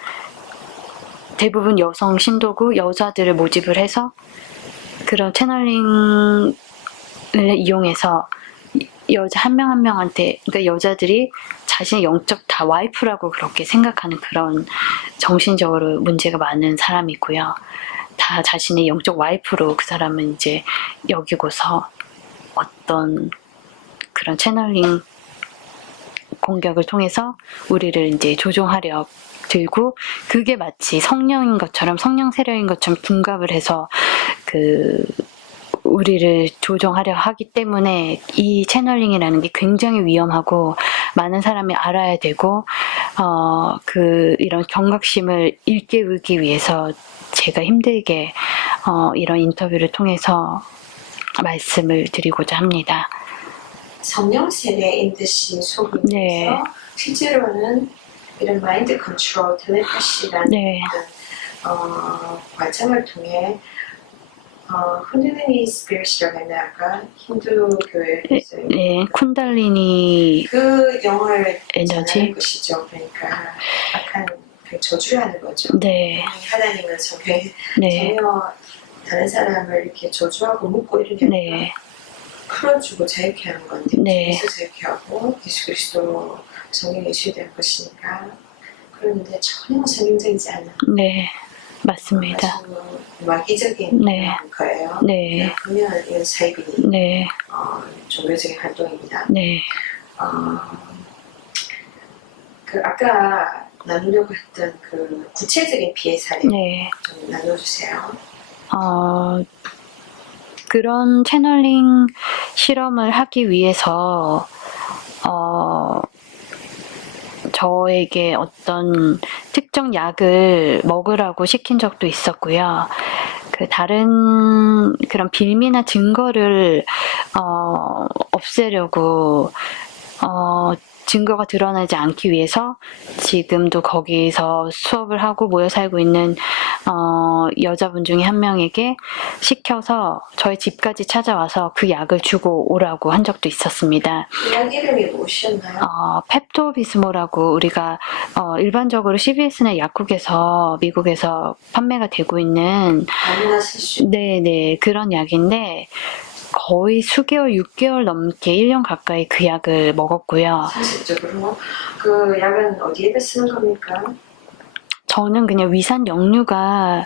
대부분 여성 신도구 여자들을 모집을 해서 그런 채널링을 이용해서 여자 한 명 한 명한테, 그러니까 여자들이 자신의 영적 다 와이프라고 그렇게 생각하는 그런 정신적으로 문제가 많은 사람이고요. 다 자신의 영적 와이프로 그 사람은 이제 여기고서 어떤 그런 채널링 공격을 통해서 우리를 이제 조종하려 들고, 그게 마치 성령인 것처럼, 성령 세력인 것처럼 둔갑을 해서 우리를 조종하려 하기 때문에 이 채널링이라는 게 굉장히 위험하고 많은 사람이 알아야 되고, 이런 경각심을 일깨우기 위해서 제가 힘들게 이런 인터뷰를 통해서 말씀을 드리고자 합니다. 성령 세례인 듯이 속이면서 네. 실제로는 이런 마인드 컨트롤, 텔레파시라는 네. 과정을 통해 훈훈이 스피릿이라고 했나 아까 힌두 교회에서 네, 쿤달리니 그 영을 에너지? 전하는 것이죠. 그러니까 악한 그 저주를 하는 거죠. 네. 하나님은 전혀 네. 다른 사람을 이렇게 저주하고 묶고 이런 게 네. 풀어주고 자유케 하는 건데, 네. 예수 자유케 하고 예수 그리스도 성령이 예수된 것이니까. 그런데 전혀 성경적이지 않은, 네. 맞습니다. 아주 마귀적인 네. 거예요. 네. 그러면 이건 사이비 네. 종교적인 활동입니다. 네. 그 아까 나누려고 했던 그 구체적인 피해 사례 네. 좀 나눠주세요. 그런 채널링 실험을 하기 위해서 저에게 어떤 특정 약을 먹으라고 시킨 적도 있었고요. 다른 그런 빌미나 증거를 없애려고, 증거가 드러나지 않기 위해서 지금도 거기서 수업을 하고 모여 살고 있는 여자분 중에 한 명에게 시켜서 저희 집까지 찾아와서 그 약을 주고 오라고 한 적도 있었습니다. 그 약 이름이 무엇이었나요? 펩토비스모라고 우리가 일반적으로 CVS나 약국에서 미국에서 판매가 되고 있는, 아무나 쓸 수 있는. 네네, 그런 약인데 거의 수개월, 6개월 넘게 1년 가까이 그 약을 먹었고요. 상식적으로 그 약은 어디에다 쓰는 겁니까? 저는 그냥 위산 역류가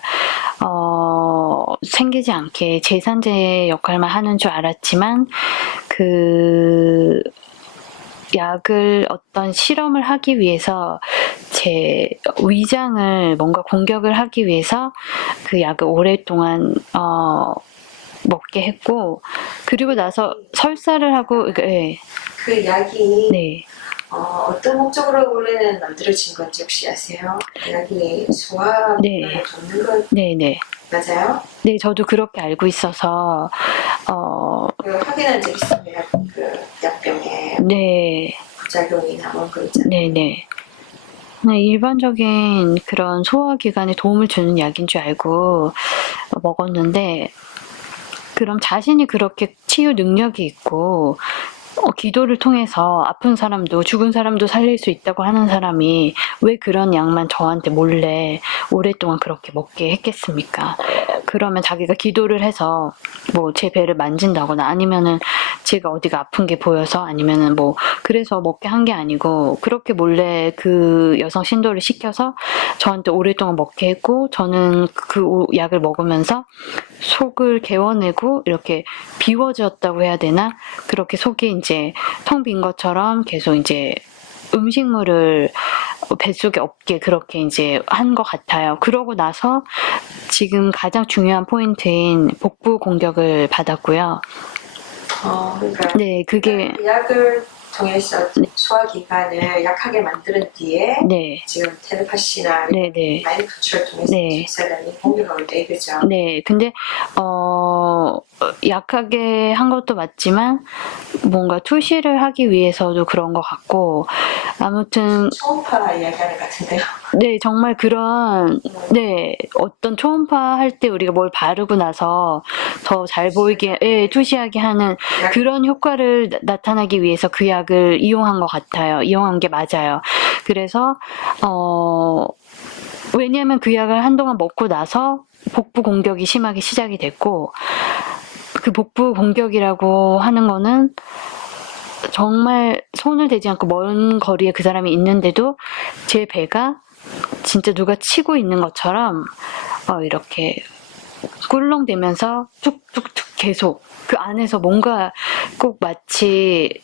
생기지 않게 제산제 역할만 하는 줄 알았지만, 그 약을 어떤 실험을 하기 위해서 제 위장을 뭔가 공격을 하기 위해서 그 약을 오랫동안 먹게 했고, 그리고 나서 설사를 하고, 네. 그 약이 네. 어떤 목적으로 원래는 만들어진 건지 혹시 아세요? 약이 소화를 네. 돕는 건 네네. 맞아요? 네, 저도 그렇게 알고 있어서 그 확인한 적 있습니다. 그 약병의 네. 부작용이나 뭐 그런 있잖아요. 네네. 네, 일반적인 그런 소화기관에 도움을 주는 약인 줄 알고 먹었는데, 그럼 자신이 그렇게 치유 능력이 있고 기도를 통해서 아픈 사람도 죽은 사람도 살릴 수 있다고 하는 사람이 왜 그런 약만 저한테 몰래 오랫동안 그렇게 먹게 했겠습니까? 그러면 자기가 기도를 해서 뭐 제 배를 만진다거나 아니면은 제가 어디가 아픈 게 보여서 아니면은 뭐 그래서 먹게 한 게 아니고 그렇게 몰래 그 여성 신도를 시켜서 저한테 오랫동안 먹게 했고 저는 그 약을 먹으면서 속을 개워내고 이렇게 비워졌다고 해야 되나? 그렇게 속이 이제 텅 빈 것처럼 계속 이제 음식물을 뱃속에 없게 그렇게 이제 한 것 같아요. 그러고 나서 지금 가장 중요한 포인트인 복부 공격을 받았고요. 그러니까 네, 그게 그 약을 통해서 소화기관을 약하게 만드는 뒤에 네, 지금 텔레파시나 네, 네. 마인드 컨트롤 통해서 네. 저 사람이 공격을 때 그죠? 네, 근데 약하게 한 것도 맞지만 뭔가 투시를 하기 위해서도 그런 것 같고 아무튼 초음파 이야기하는 것 같은데요. 네, 정말 그런 네, 어떤 초음파 할 때 우리가 뭘 바르고 나서 더 잘 보이게 예, 투시하게 하는 그런 효과를 나타나기 위해서 그 약을 이용한 것 같아요. 이용한 게 맞아요. 그래서 왜냐하면 그 약을 한동안 먹고 나서 복부 공격이 심하게 시작이 됐고 그 복부 공격이라고 하는 거는 정말 손을 대지 않고 먼 거리에 그 사람이 있는데도 제 배가 진짜 누가 치고 있는 것처럼 이렇게 꿀렁대면서 툭툭툭 계속 그 안에서 뭔가 꼭 마치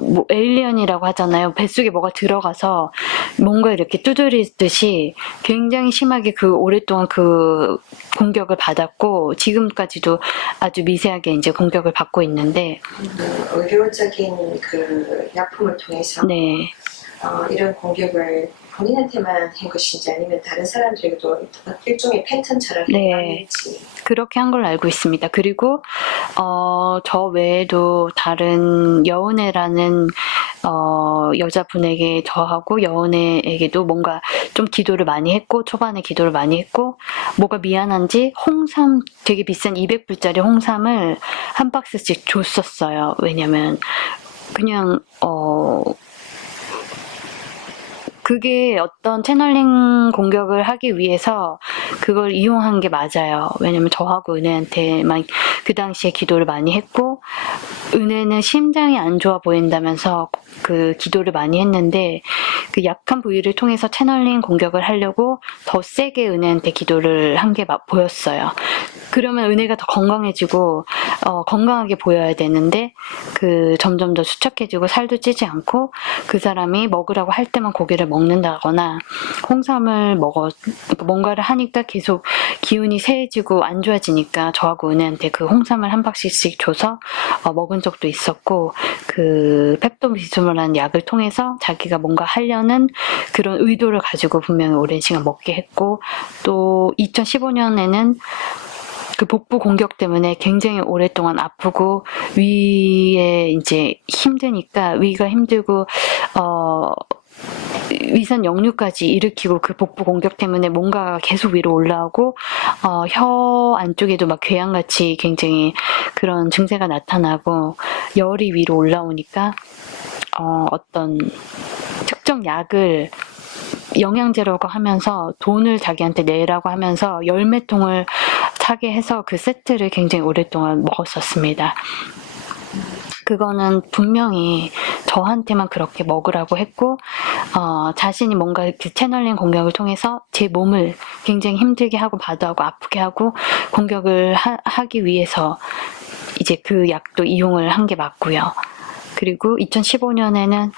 뭐 에일리언이라고 하잖아요. 뱃속에 뭐가 들어가서 뭔가 이렇게 두드리듯이 굉장히 심하게 그 오랫동안 그 공격을 받았고 지금까지도 아주 미세하게 이제 공격을 받고 있는데 의료적인 그 약품을 통해서 네. 이런 공격을 본인한테만 한 것인지 아니면 다른 사람들에게도 일종의 패턴처럼 네. 행하는지 그렇게 한 걸로 알고 있습니다. 그리고 저 외에도 다른 여은혜라는 여자분에게 저하고 여은혜에게도 뭔가 좀 기도를 많이 했고 초반에 기도를 많이 했고 뭐가 미안한지 홍삼 되게 비싼 200불짜리 홍삼을 한 박스씩 줬었어요. 왜냐면 그냥 그게 어떤 채널링 공격을 하기 위해서 그걸 이용한 게 맞아요. 왜냐면 저하고 은혜한테만 그 당시에 기도를 많이 했고 은혜는 심장이 안 좋아 보인다면서 그 기도를 많이 했는데 그 약한 부위를 통해서 채널링 공격을 하려고 더 세게 은혜한테 기도를 한 게 보였어요. 그러면 은혜가 더 건강해지고 건강하게 보여야 되는데 그 점점 더 수척해지고 살도 찌지 않고 그 사람이 먹으라고 할 때만 고기를 먹는다거나 홍삼을 뭔가를 하니까 계속 기운이 세해지고 안 좋아지니까 저하고 은혜한테 그 홍삼을 한 박스씩 줘서 먹은 적도 있었고 그 펩토비스몰라는 약을 통해서 자기가 뭔가 하려는 그런 의도를 가지고 분명히 오랜 시간 먹게 했고 또 2015년에는 그 복부 공격 때문에 굉장히 오랫동안 아프고 위에 이제 힘드니까 위가 힘들고 위산 역류까지 일으키고 그 복부 공격 때문에 뭔가가 계속 위로 올라오고 혀 안쪽에도 막 궤양같이 굉장히 그런 증세가 나타나고 열이 위로 올라오니까 어떤 특정 약을 영양제라고 하면서 돈을 자기한테 내라고 하면서 열 몇 통을 사게 해서 그 세트를 굉장히 오랫동안 먹었었습니다. 그거는 분명히 저한테만 그렇게 먹으라고 했고 자신이 뭔가 그 채널링 공격을 통해서 제 몸을 굉장히 힘들게 하고 바도하고 아프게 하고 공격을 하기 위해서 이제 그 약도 이용을 한 게 맞고요. 그리고 2015년에는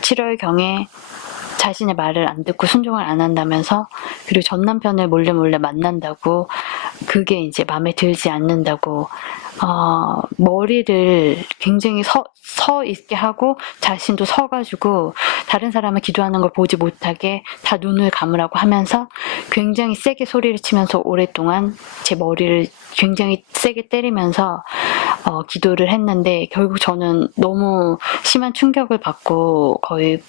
7월경에 자신의 말을 안 듣고 순종을 안 한다면서 그리고 전 남편을 몰래 만난다고 그게 이제 마음에 들지 않는다고 머리를 굉장히 서 있게 하고 자신도 서가지고 다른 사람을 기도하는 걸 보지 못하게 다 눈을 감으라고 하면서 굉장히 세게 소리를 치면서 오랫동안 제 머리를 굉장히 세게 때리면서 기도를 했는데 결국 저는 너무 심한 충격을 받고 거의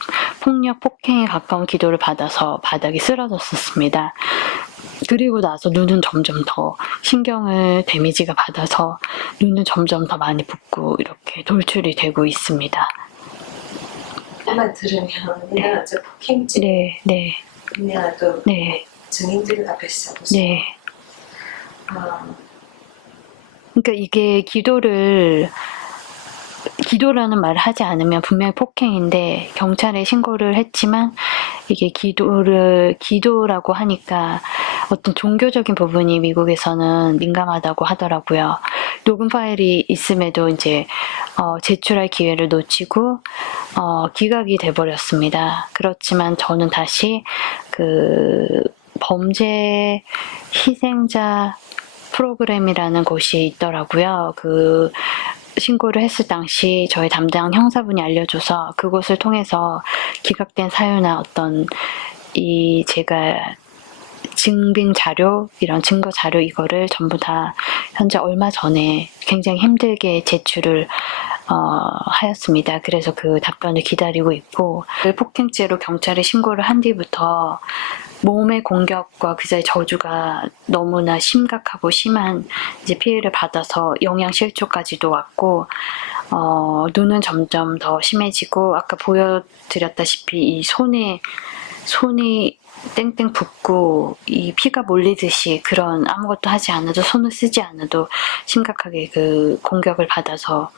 폭력, 폭행에 가까운 기도를 받아서 바닥에 쓰러졌었습니다. 그리고 나서 눈은 점점 더 신경을 데미지가 받아서 눈은 점점 더 많이 붓고 이렇게 돌출이 되고 있습니다. 말만 들으면 그냥 저 폭행죄 네. 그냥 그 네. 증인들 앞에서 무슨 네. 어, 그러니까 이게 기도라는 말을 하지 않으면 분명히 폭행인데 경찰에 신고를 했지만 이게 기도라고 하니까 어떤 종교적인 부분이 미국에서는 민감하다고 하더라고요. 녹음 파일이 있음에도 이제 제출할 기회를 놓치고 기각이 돼버렸습니다. 그렇지만 저는 다시 그 범죄 희생자 프로그램이라는 곳이 있더라고요. 그 신고를 했을 당시 저희 담당 형사분이 알려줘서 그곳을 통해서 기각된 사유나 어떤 제가 증빙 자료, 이런 증거 자료 이거를 전부 다 현재 얼마 전에 굉장히 힘들게 제출을 하였습니다. 그래서 그 답변을 기다리고 있고, 폭행죄로 경찰에 신고를 한 뒤부터 몸의 공격과 그자의 저주가 너무나 심각하고 심한 이제 피해를 받아서 영양실조까지도 왔고, 눈은 점점 더 심해지고, 아까 보여드렸다시피 이 손이 땡땡 붓고 이 피가 몰리듯이 그런 아무것도 하지 않아도 손을 쓰지 않아도 심각하게 그 공격을 받아서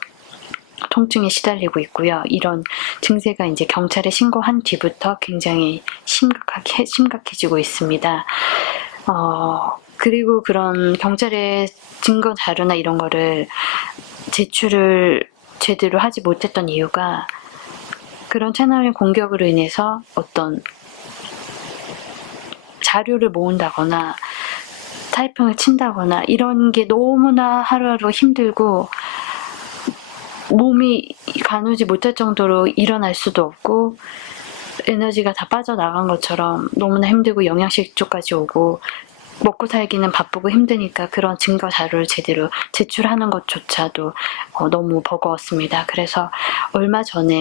통증에 시달리고 있고요. 이런 증세가 이제 경찰에 신고한 뒤부터 굉장히 심각해지고 있습니다. 그리고 그런 경찰의 증거 자료나 이런 거를 제출을 제대로 하지 못했던 이유가 그런 채널의 공격으로 인해서 어떤 자료를 모은다거나 타이핑을 친다거나 이런 게 너무나 하루하루 힘들고 몸이 가누지 못할 정도로 일어날 수도 없고 에너지가 다 빠져나간 것처럼 너무나 힘들고 영양실조까지 오고 먹고 살기는 바쁘고 힘드니까 그런 증거 자료를 제대로 제출하는 것조차도 너무 버거웠습니다. 그래서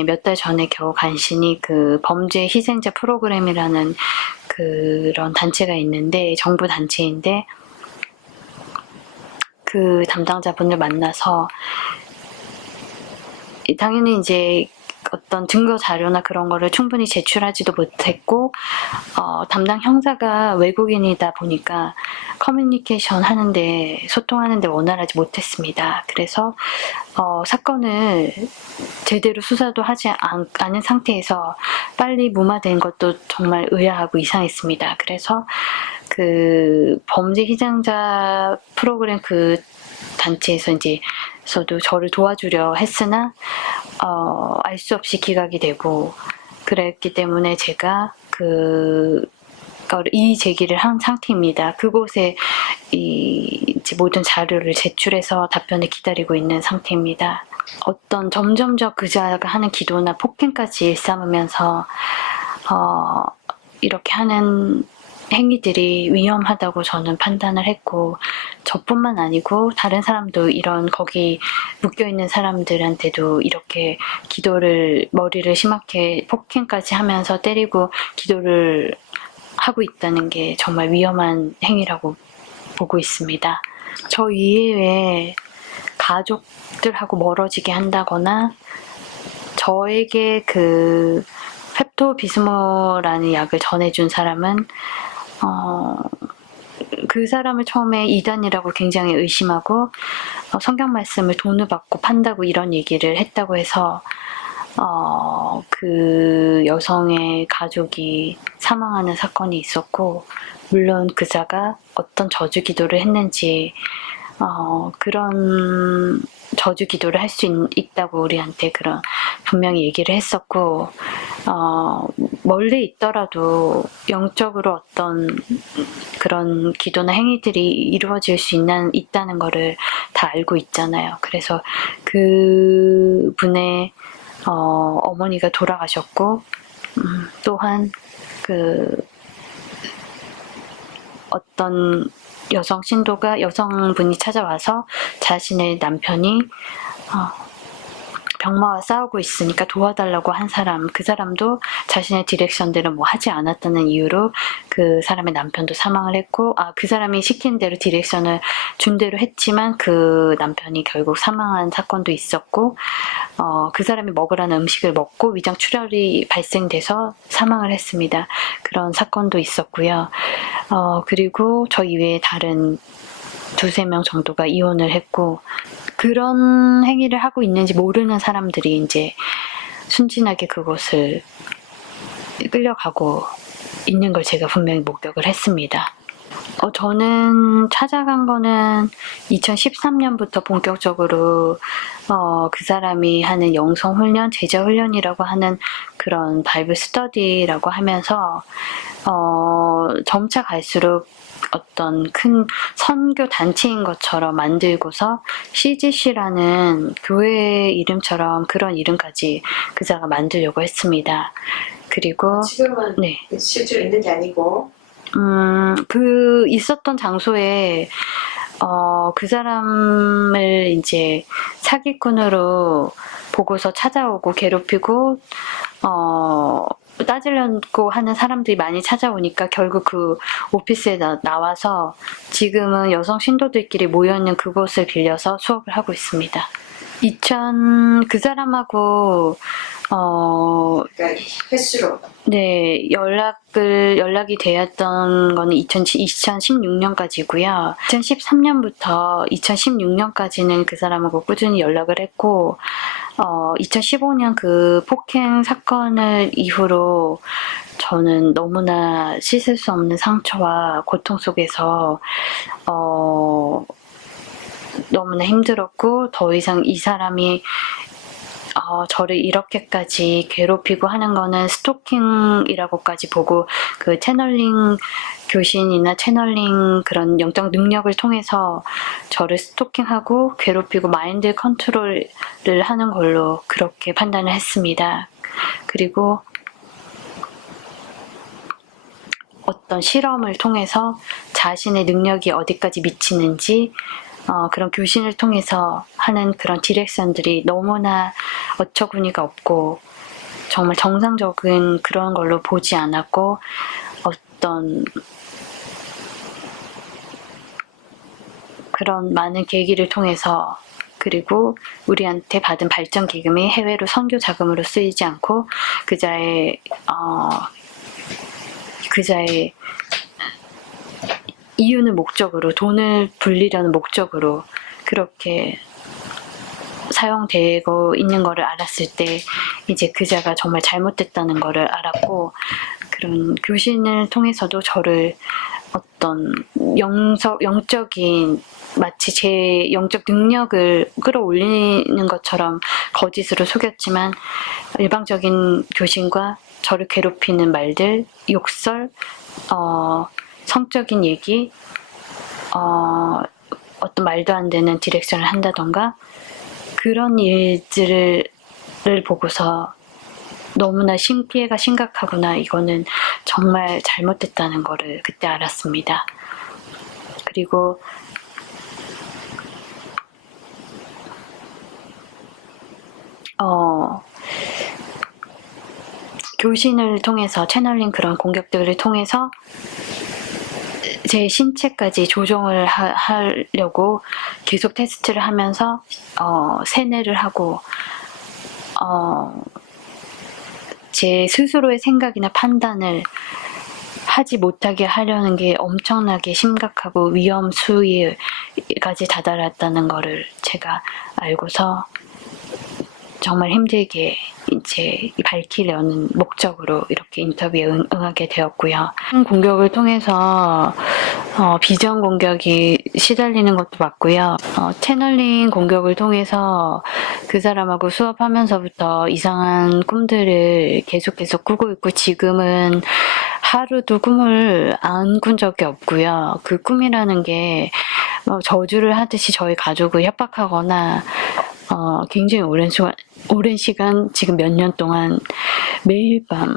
몇 달 전에 겨우 간신히 그 범죄 희생자 프로그램이라는 그런 단체가 있는데 정부 단체인데 그 담당자분을 만나서 당연히 이제 어떤 증거 자료나 그런 거를 충분히 제출하지도 못했고 담당 형사가 외국인이다 보니까 커뮤니케이션 하는데 소통하는데 원활하지 못했습니다. 그래서 사건을 제대로 수사도 하지 않은 상태에서 빨리 무마된 것도 정말 의아하고 이상했습니다. 그래서 그 범죄 희생자 프로그램 그 단체에서 저도 저를 도와주려 했으나 알 수 없이 기각이 되고 그랬기 때문에 제가 이 제기를 한 상태입니다. 그곳에 이제 모든 자료를 제출해서 답변을 기다리고 있는 상태입니다. 어떤 점점적 그자가 하는 기도나 폭행까지 일삼으면서 이렇게 하는 행위들이 위험하다고 저는 판단을 했고 저뿐만 아니고 다른 사람도 거기 묶여있는 사람들한테도 이렇게 머리를 심하게 폭행까지 하면서 때리고 기도를 하고 있다는 게 정말 위험한 행위라고 보고 있습니다. 저 이외에 가족들하고 멀어지게 한다거나 저에게 그 펩토비스모라는 약을 전해준 사람은 그 사람을 처음에 이단이라고 굉장히 의심하고 성경 말씀을 돈을 받고 판다고 이런 얘기를 했다고 해서 그 여성의 가족이 사망하는 사건이 있었고 물론 그자가 어떤 저주 기도를 했는지 그런 저주 기도를 할 수 있다고 우리한테 분명히 얘기를 했었고 멀리 있더라도 영적으로 어떤 그런 기도나 행위들이 이루어질 수 있다는 거를 다 알고 있잖아요. 그래서 그 분의 어머니가 돌아가셨고 또한 어떤 여성분이 찾아와서 자신의 남편이 병마와 싸우고 있으니까 도와달라고 한 사람, 그 사람도 자신의 디렉션대로 뭐 하지 않았다는 이유로 그 사람의 남편도 사망을 했고, 그 사람이 시킨 대로 디렉션을 준 대로 했지만 그 남편이 결국 사망한 사건도 있었고, 그 사람이 먹으라는 음식을 먹고 위장 출혈이 발생돼서 사망을 했습니다. 그런 사건도 있었고요. 그리고 저 이외에 다른 두세 명 정도가 이혼을 했고, 그런 행위를 하고 있는지 모르는 사람들이 이제 순진하게 그곳을 끌려가고 있는 걸 제가 분명히 목격을 했습니다. 저는 찾아간 거는 2013년부터 본격적으로 그 사람이 하는 영성훈련, 제자훈련이라고 하는 그런 바이블 스터디라고 하면서 점차 갈수록 어떤 큰 선교 단체인 것처럼 만들고서 CGC라는 교회 이름처럼 그런 이름까지 그자가 만들려고 했습니다. 그리고 지금은 네. 실제로 있는 게 아니고 그 있었던 장소에 그 사람을 이제 사기꾼으로 보고서 찾아오고 괴롭히고 따지려고 하는 사람들이 많이 찾아오니까 결국 그 오피스에 나와서 지금은 여성 신도들끼리 모여있는 그곳을 빌려서 수업을 하고 있습니다. 그 사람하고 그러니까 횟수로 네, 연락이 되었던 거는 2016년까지고요. 2013년부터 2016년까지는 그 사람하고 꾸준히 연락을 했고, 2015년 그 폭행 사건을 이후로 저는 너무나 씻을 수 없는 상처와 고통 속에서 너무나 힘들었고, 더 이상 이 사람이 저를 이렇게까지 괴롭히고 하는 거는 스토킹이라고까지 보고, 그 채널링 교신이나 채널링 그런 영적 능력을 통해서 저를 스토킹하고 괴롭히고 마인드 컨트롤을 하는 걸로 그렇게 판단을 했습니다. 그리고 어떤 실험을 통해서 자신의 능력이 어디까지 미치는지 그런 교신을 통해서 하는 그런 디렉션들이 너무나 어처구니가 없고 정말 정상적인 그런 걸로 보지 않았고, 어떤 그런 많은 계기를 통해서, 그리고 우리한테 받은 발전 기금이 해외로 선교 자금으로 쓰이지 않고 그자의 이유는 목적으로, 돈을 불리려는 목적으로 그렇게 사용되고 있는 거를 알았을 때 이제 그자가 정말 잘못됐다는 거를 알았고, 그런 교신을 통해서도 저를 어떤 영적인, 마치 제 영적 능력을 끌어올리는 것처럼 거짓으로 속였지만, 일방적인 교신과 저를 괴롭히는 말들, 욕설, 성적인 얘기, 어떤 말도 안 되는 디렉션을 한다던가, 그런 일들을 보고서 너무나 피해가 심각하구나, 이거는 정말 잘못됐다는 거를 그때 알았습니다. 그리고 교신을 통해서, 채널링 그런 공격들을 통해서 제 신체까지 조정을 하려고 계속 테스트를 하면서 세뇌를 하고, 제 스스로의 생각이나 판단을 하지 못하게 하려는 게 엄청나게 심각하고 위험 수위까지 다다랐다는 거를 제가 알고서 정말 힘들게 이제 밝히려는 목적으로 이렇게 인터뷰에 응하게 되었고요. 공격을 통해서 비전 공격이 시달리는 것도 맞고요. 채널링 공격을 통해서 그 사람하고 수업하면서부터 이상한 꿈들을 계속 꾸고 있고, 지금은 하루도 꿈을 안 꾼 적이 없고요. 그 꿈이라는 게 저주를 하듯이 저희 가족을 협박하거나 굉장히 오랜 시간, 지금 몇 년 동안 매일 밤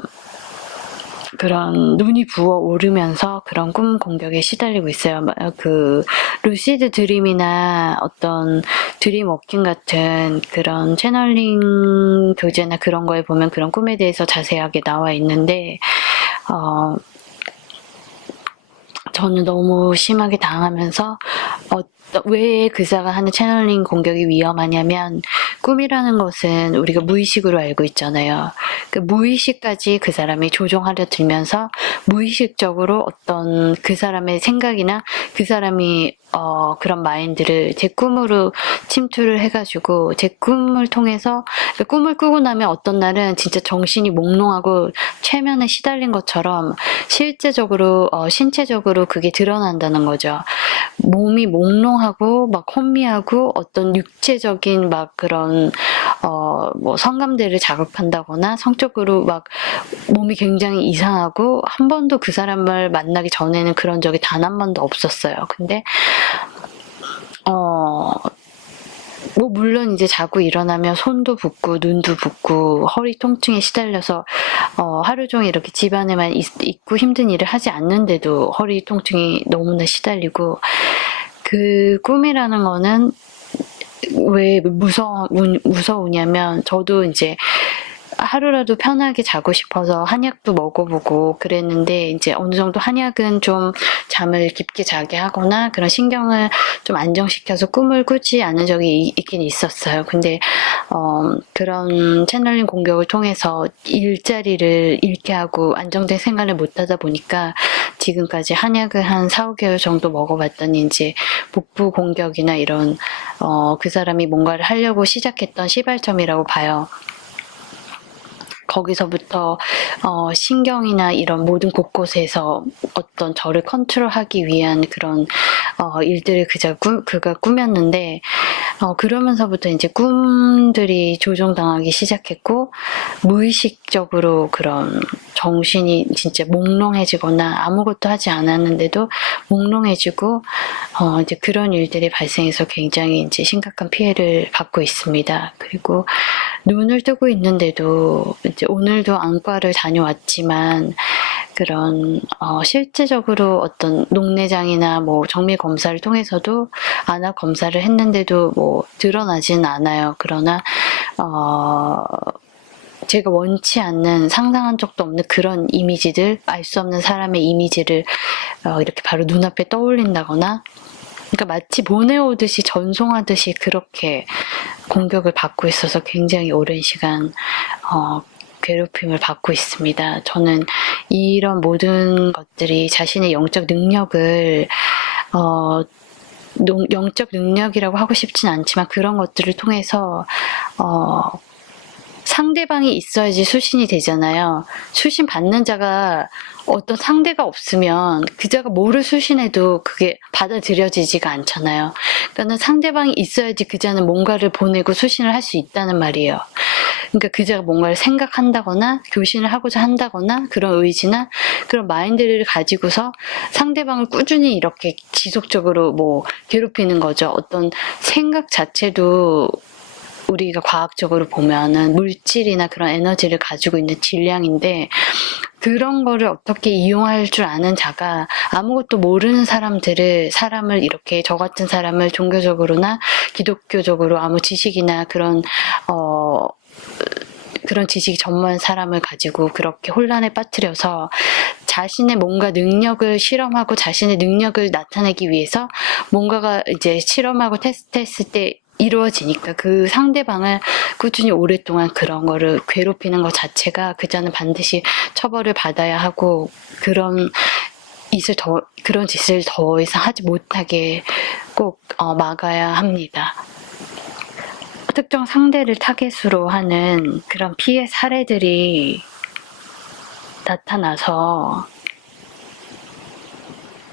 그런 눈이 부어오르면서 그런 꿈 공격에 시달리고 있어요. 그 루시드 드림이나 어떤 드림 워킹 같은 그런 채널링 교재나 그런 거에 보면 그런 꿈에 대해서 자세하게 나와 있는데 저는 너무 심하게 당하면서 왜 그자가 하는 채널링 공격이 위험하냐면 꿈이라는 것은 우리가 무의식으로 알고 있잖아요. 그 무의식까지 그 사람이 조종하려 들면서 무의식적으로 어떤 그 사람의 생각이나 그 사람이 그런 마인드를 제 꿈으로 침투를 해가지고 제 꿈을 통해서 꿈을 꾸고 나면 어떤 날은 진짜 정신이 몽롱하고 최면에 시달린 것처럼 실제적으로 신체적으로 그게 드러난다는 거죠. 몸이 몽롱하고 막 혼미하고 어떤 육체적인 막 그런 뭐 성감대를 자극한다거나 성적으로 막 몸이 굉장히 이상하고 한 번도 그 사람을 만나기 전에는 그런 적이 단 한 번도 없었어요. 근데 뭐 물론 이제 자고 일어나면 손도 붓고 눈도 붓고 허리 통증에 시달려서 하루 종일 이렇게 집안에만 있고 힘든 일을 하지 않는데도 허리 통증이 너무나 시달리고 그 꿈이라는 거는 왜 무서우냐면 저도 이제 하루라도 편하게 자고 싶어서 한약도 먹어보고 그랬는데 이제 어느 정도 한약은 좀 잠을 깊게 자게 하거나 그런 신경을 좀 안정시켜서 꿈을 꾸지 않은 적이 있긴 있었어요. 근데 그런 채널링 공격을 통해서 일자리를 잃게 하고 안정된 생활을 못 하다 보니까 지금까지 한약을 한 4, 5개월 정도 먹어봤더니 이제 복부 공격이나 이런 그 사람이 뭔가를 하려고 시작했던 시발점이라고 봐요. 거기서부터 신경이나 이런 모든 곳곳에서 어떤 저를 컨트롤하기 위한 그런 일들을 그가 꾸몄는데 그러면서부터 이제 꿈들이 조종당하기 시작했고 무의식적으로 그런 정신이 진짜 몽롱해지거나 아무것도 하지 않았는데도 몽롱해지고 이제 그런 일들이 발생해서 굉장히 이제 심각한 피해를 받고 있습니다. 그리고 눈을 뜨고 있는데도 이제 오늘도 안과를 다녀왔지만 그런 실제적으로 어떤 녹내장이나 뭐 정밀 검사를 통해서도 안압 검사를 했는데도 뭐 드러나지는 않아요. 그러나 제가 원치 않는 상상한 적도 없는 그런 이미지들, 알 수 없는 사람의 이미지를 이렇게 바로 눈앞에 떠올린다거나 그러니까 마치 보내오듯이 전송하듯이 그렇게 공격을 받고 있어서 굉장히 오랜 시간 괴롭힘을 받고 있습니다. 저는 이런 모든 것들이 자신의 영적 능력을 영적 능력이라고 하고 싶진 않지만 그런 것들을 통해서 상대방이 있어야지 수신이 되잖아요. 수신 받는 자가 어떤 상대가 없으면 그 자가 뭐를 수신해도 그게 받아들여지지가 않잖아요. 그러니까 상대방이 있어야지 그 자는 뭔가를 보내고 수신을 할 수 있다는 말이에요. 그러니까 그 자가 뭔가를 생각한다거나 교신을 하고자 한다거나 그런 의지나 그런 마인드를 가지고서 상대방을 꾸준히 이렇게 지속적으로 뭐 괴롭히는 거죠. 어떤 생각 자체도 우리가 과학적으로 보면은 물질이나 그런 에너지를 가지고 있는 질량인데 그런 거를 어떻게 이용할 줄 아는 자가 아무것도 모르는 사람을 이렇게 저 같은 사람을 종교적으로나 기독교적으로 아무 지식이나 그런 지식이 전무한 사람을 가지고 그렇게 혼란에 빠뜨려서 자신의 뭔가 능력을 실험하고 자신의 능력을 나타내기 위해서 뭔가가 이제 실험하고 테스트했을 때 이루어지니까 그 상대방을 꾸준히 오랫동안 그런 거를 괴롭히는 것 자체가 그자는 반드시 처벌을 받아야 하고 그런 짓을 더 이상 하지 못하게 꼭 막아야 합니다. 특정 상대를 타겟으로 하는 그런 피해 사례들이 나타나서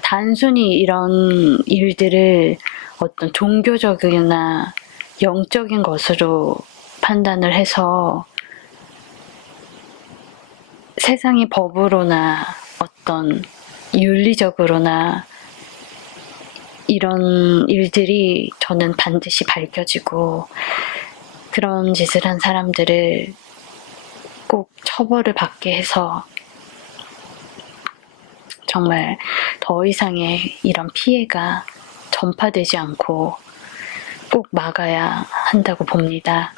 단순히 이런 일들을 어떤 종교적이나 영적인 것으로 판단을 해서 세상의 법으로나 어떤 윤리적으로나 이런 일들이 저는 반드시 밝혀지고 그런 짓을 한 사람들을 꼭 처벌을 받게 해서 정말 더 이상의 이런 피해가 전파되지 않고 꼭 막아야 한다고 봅니다.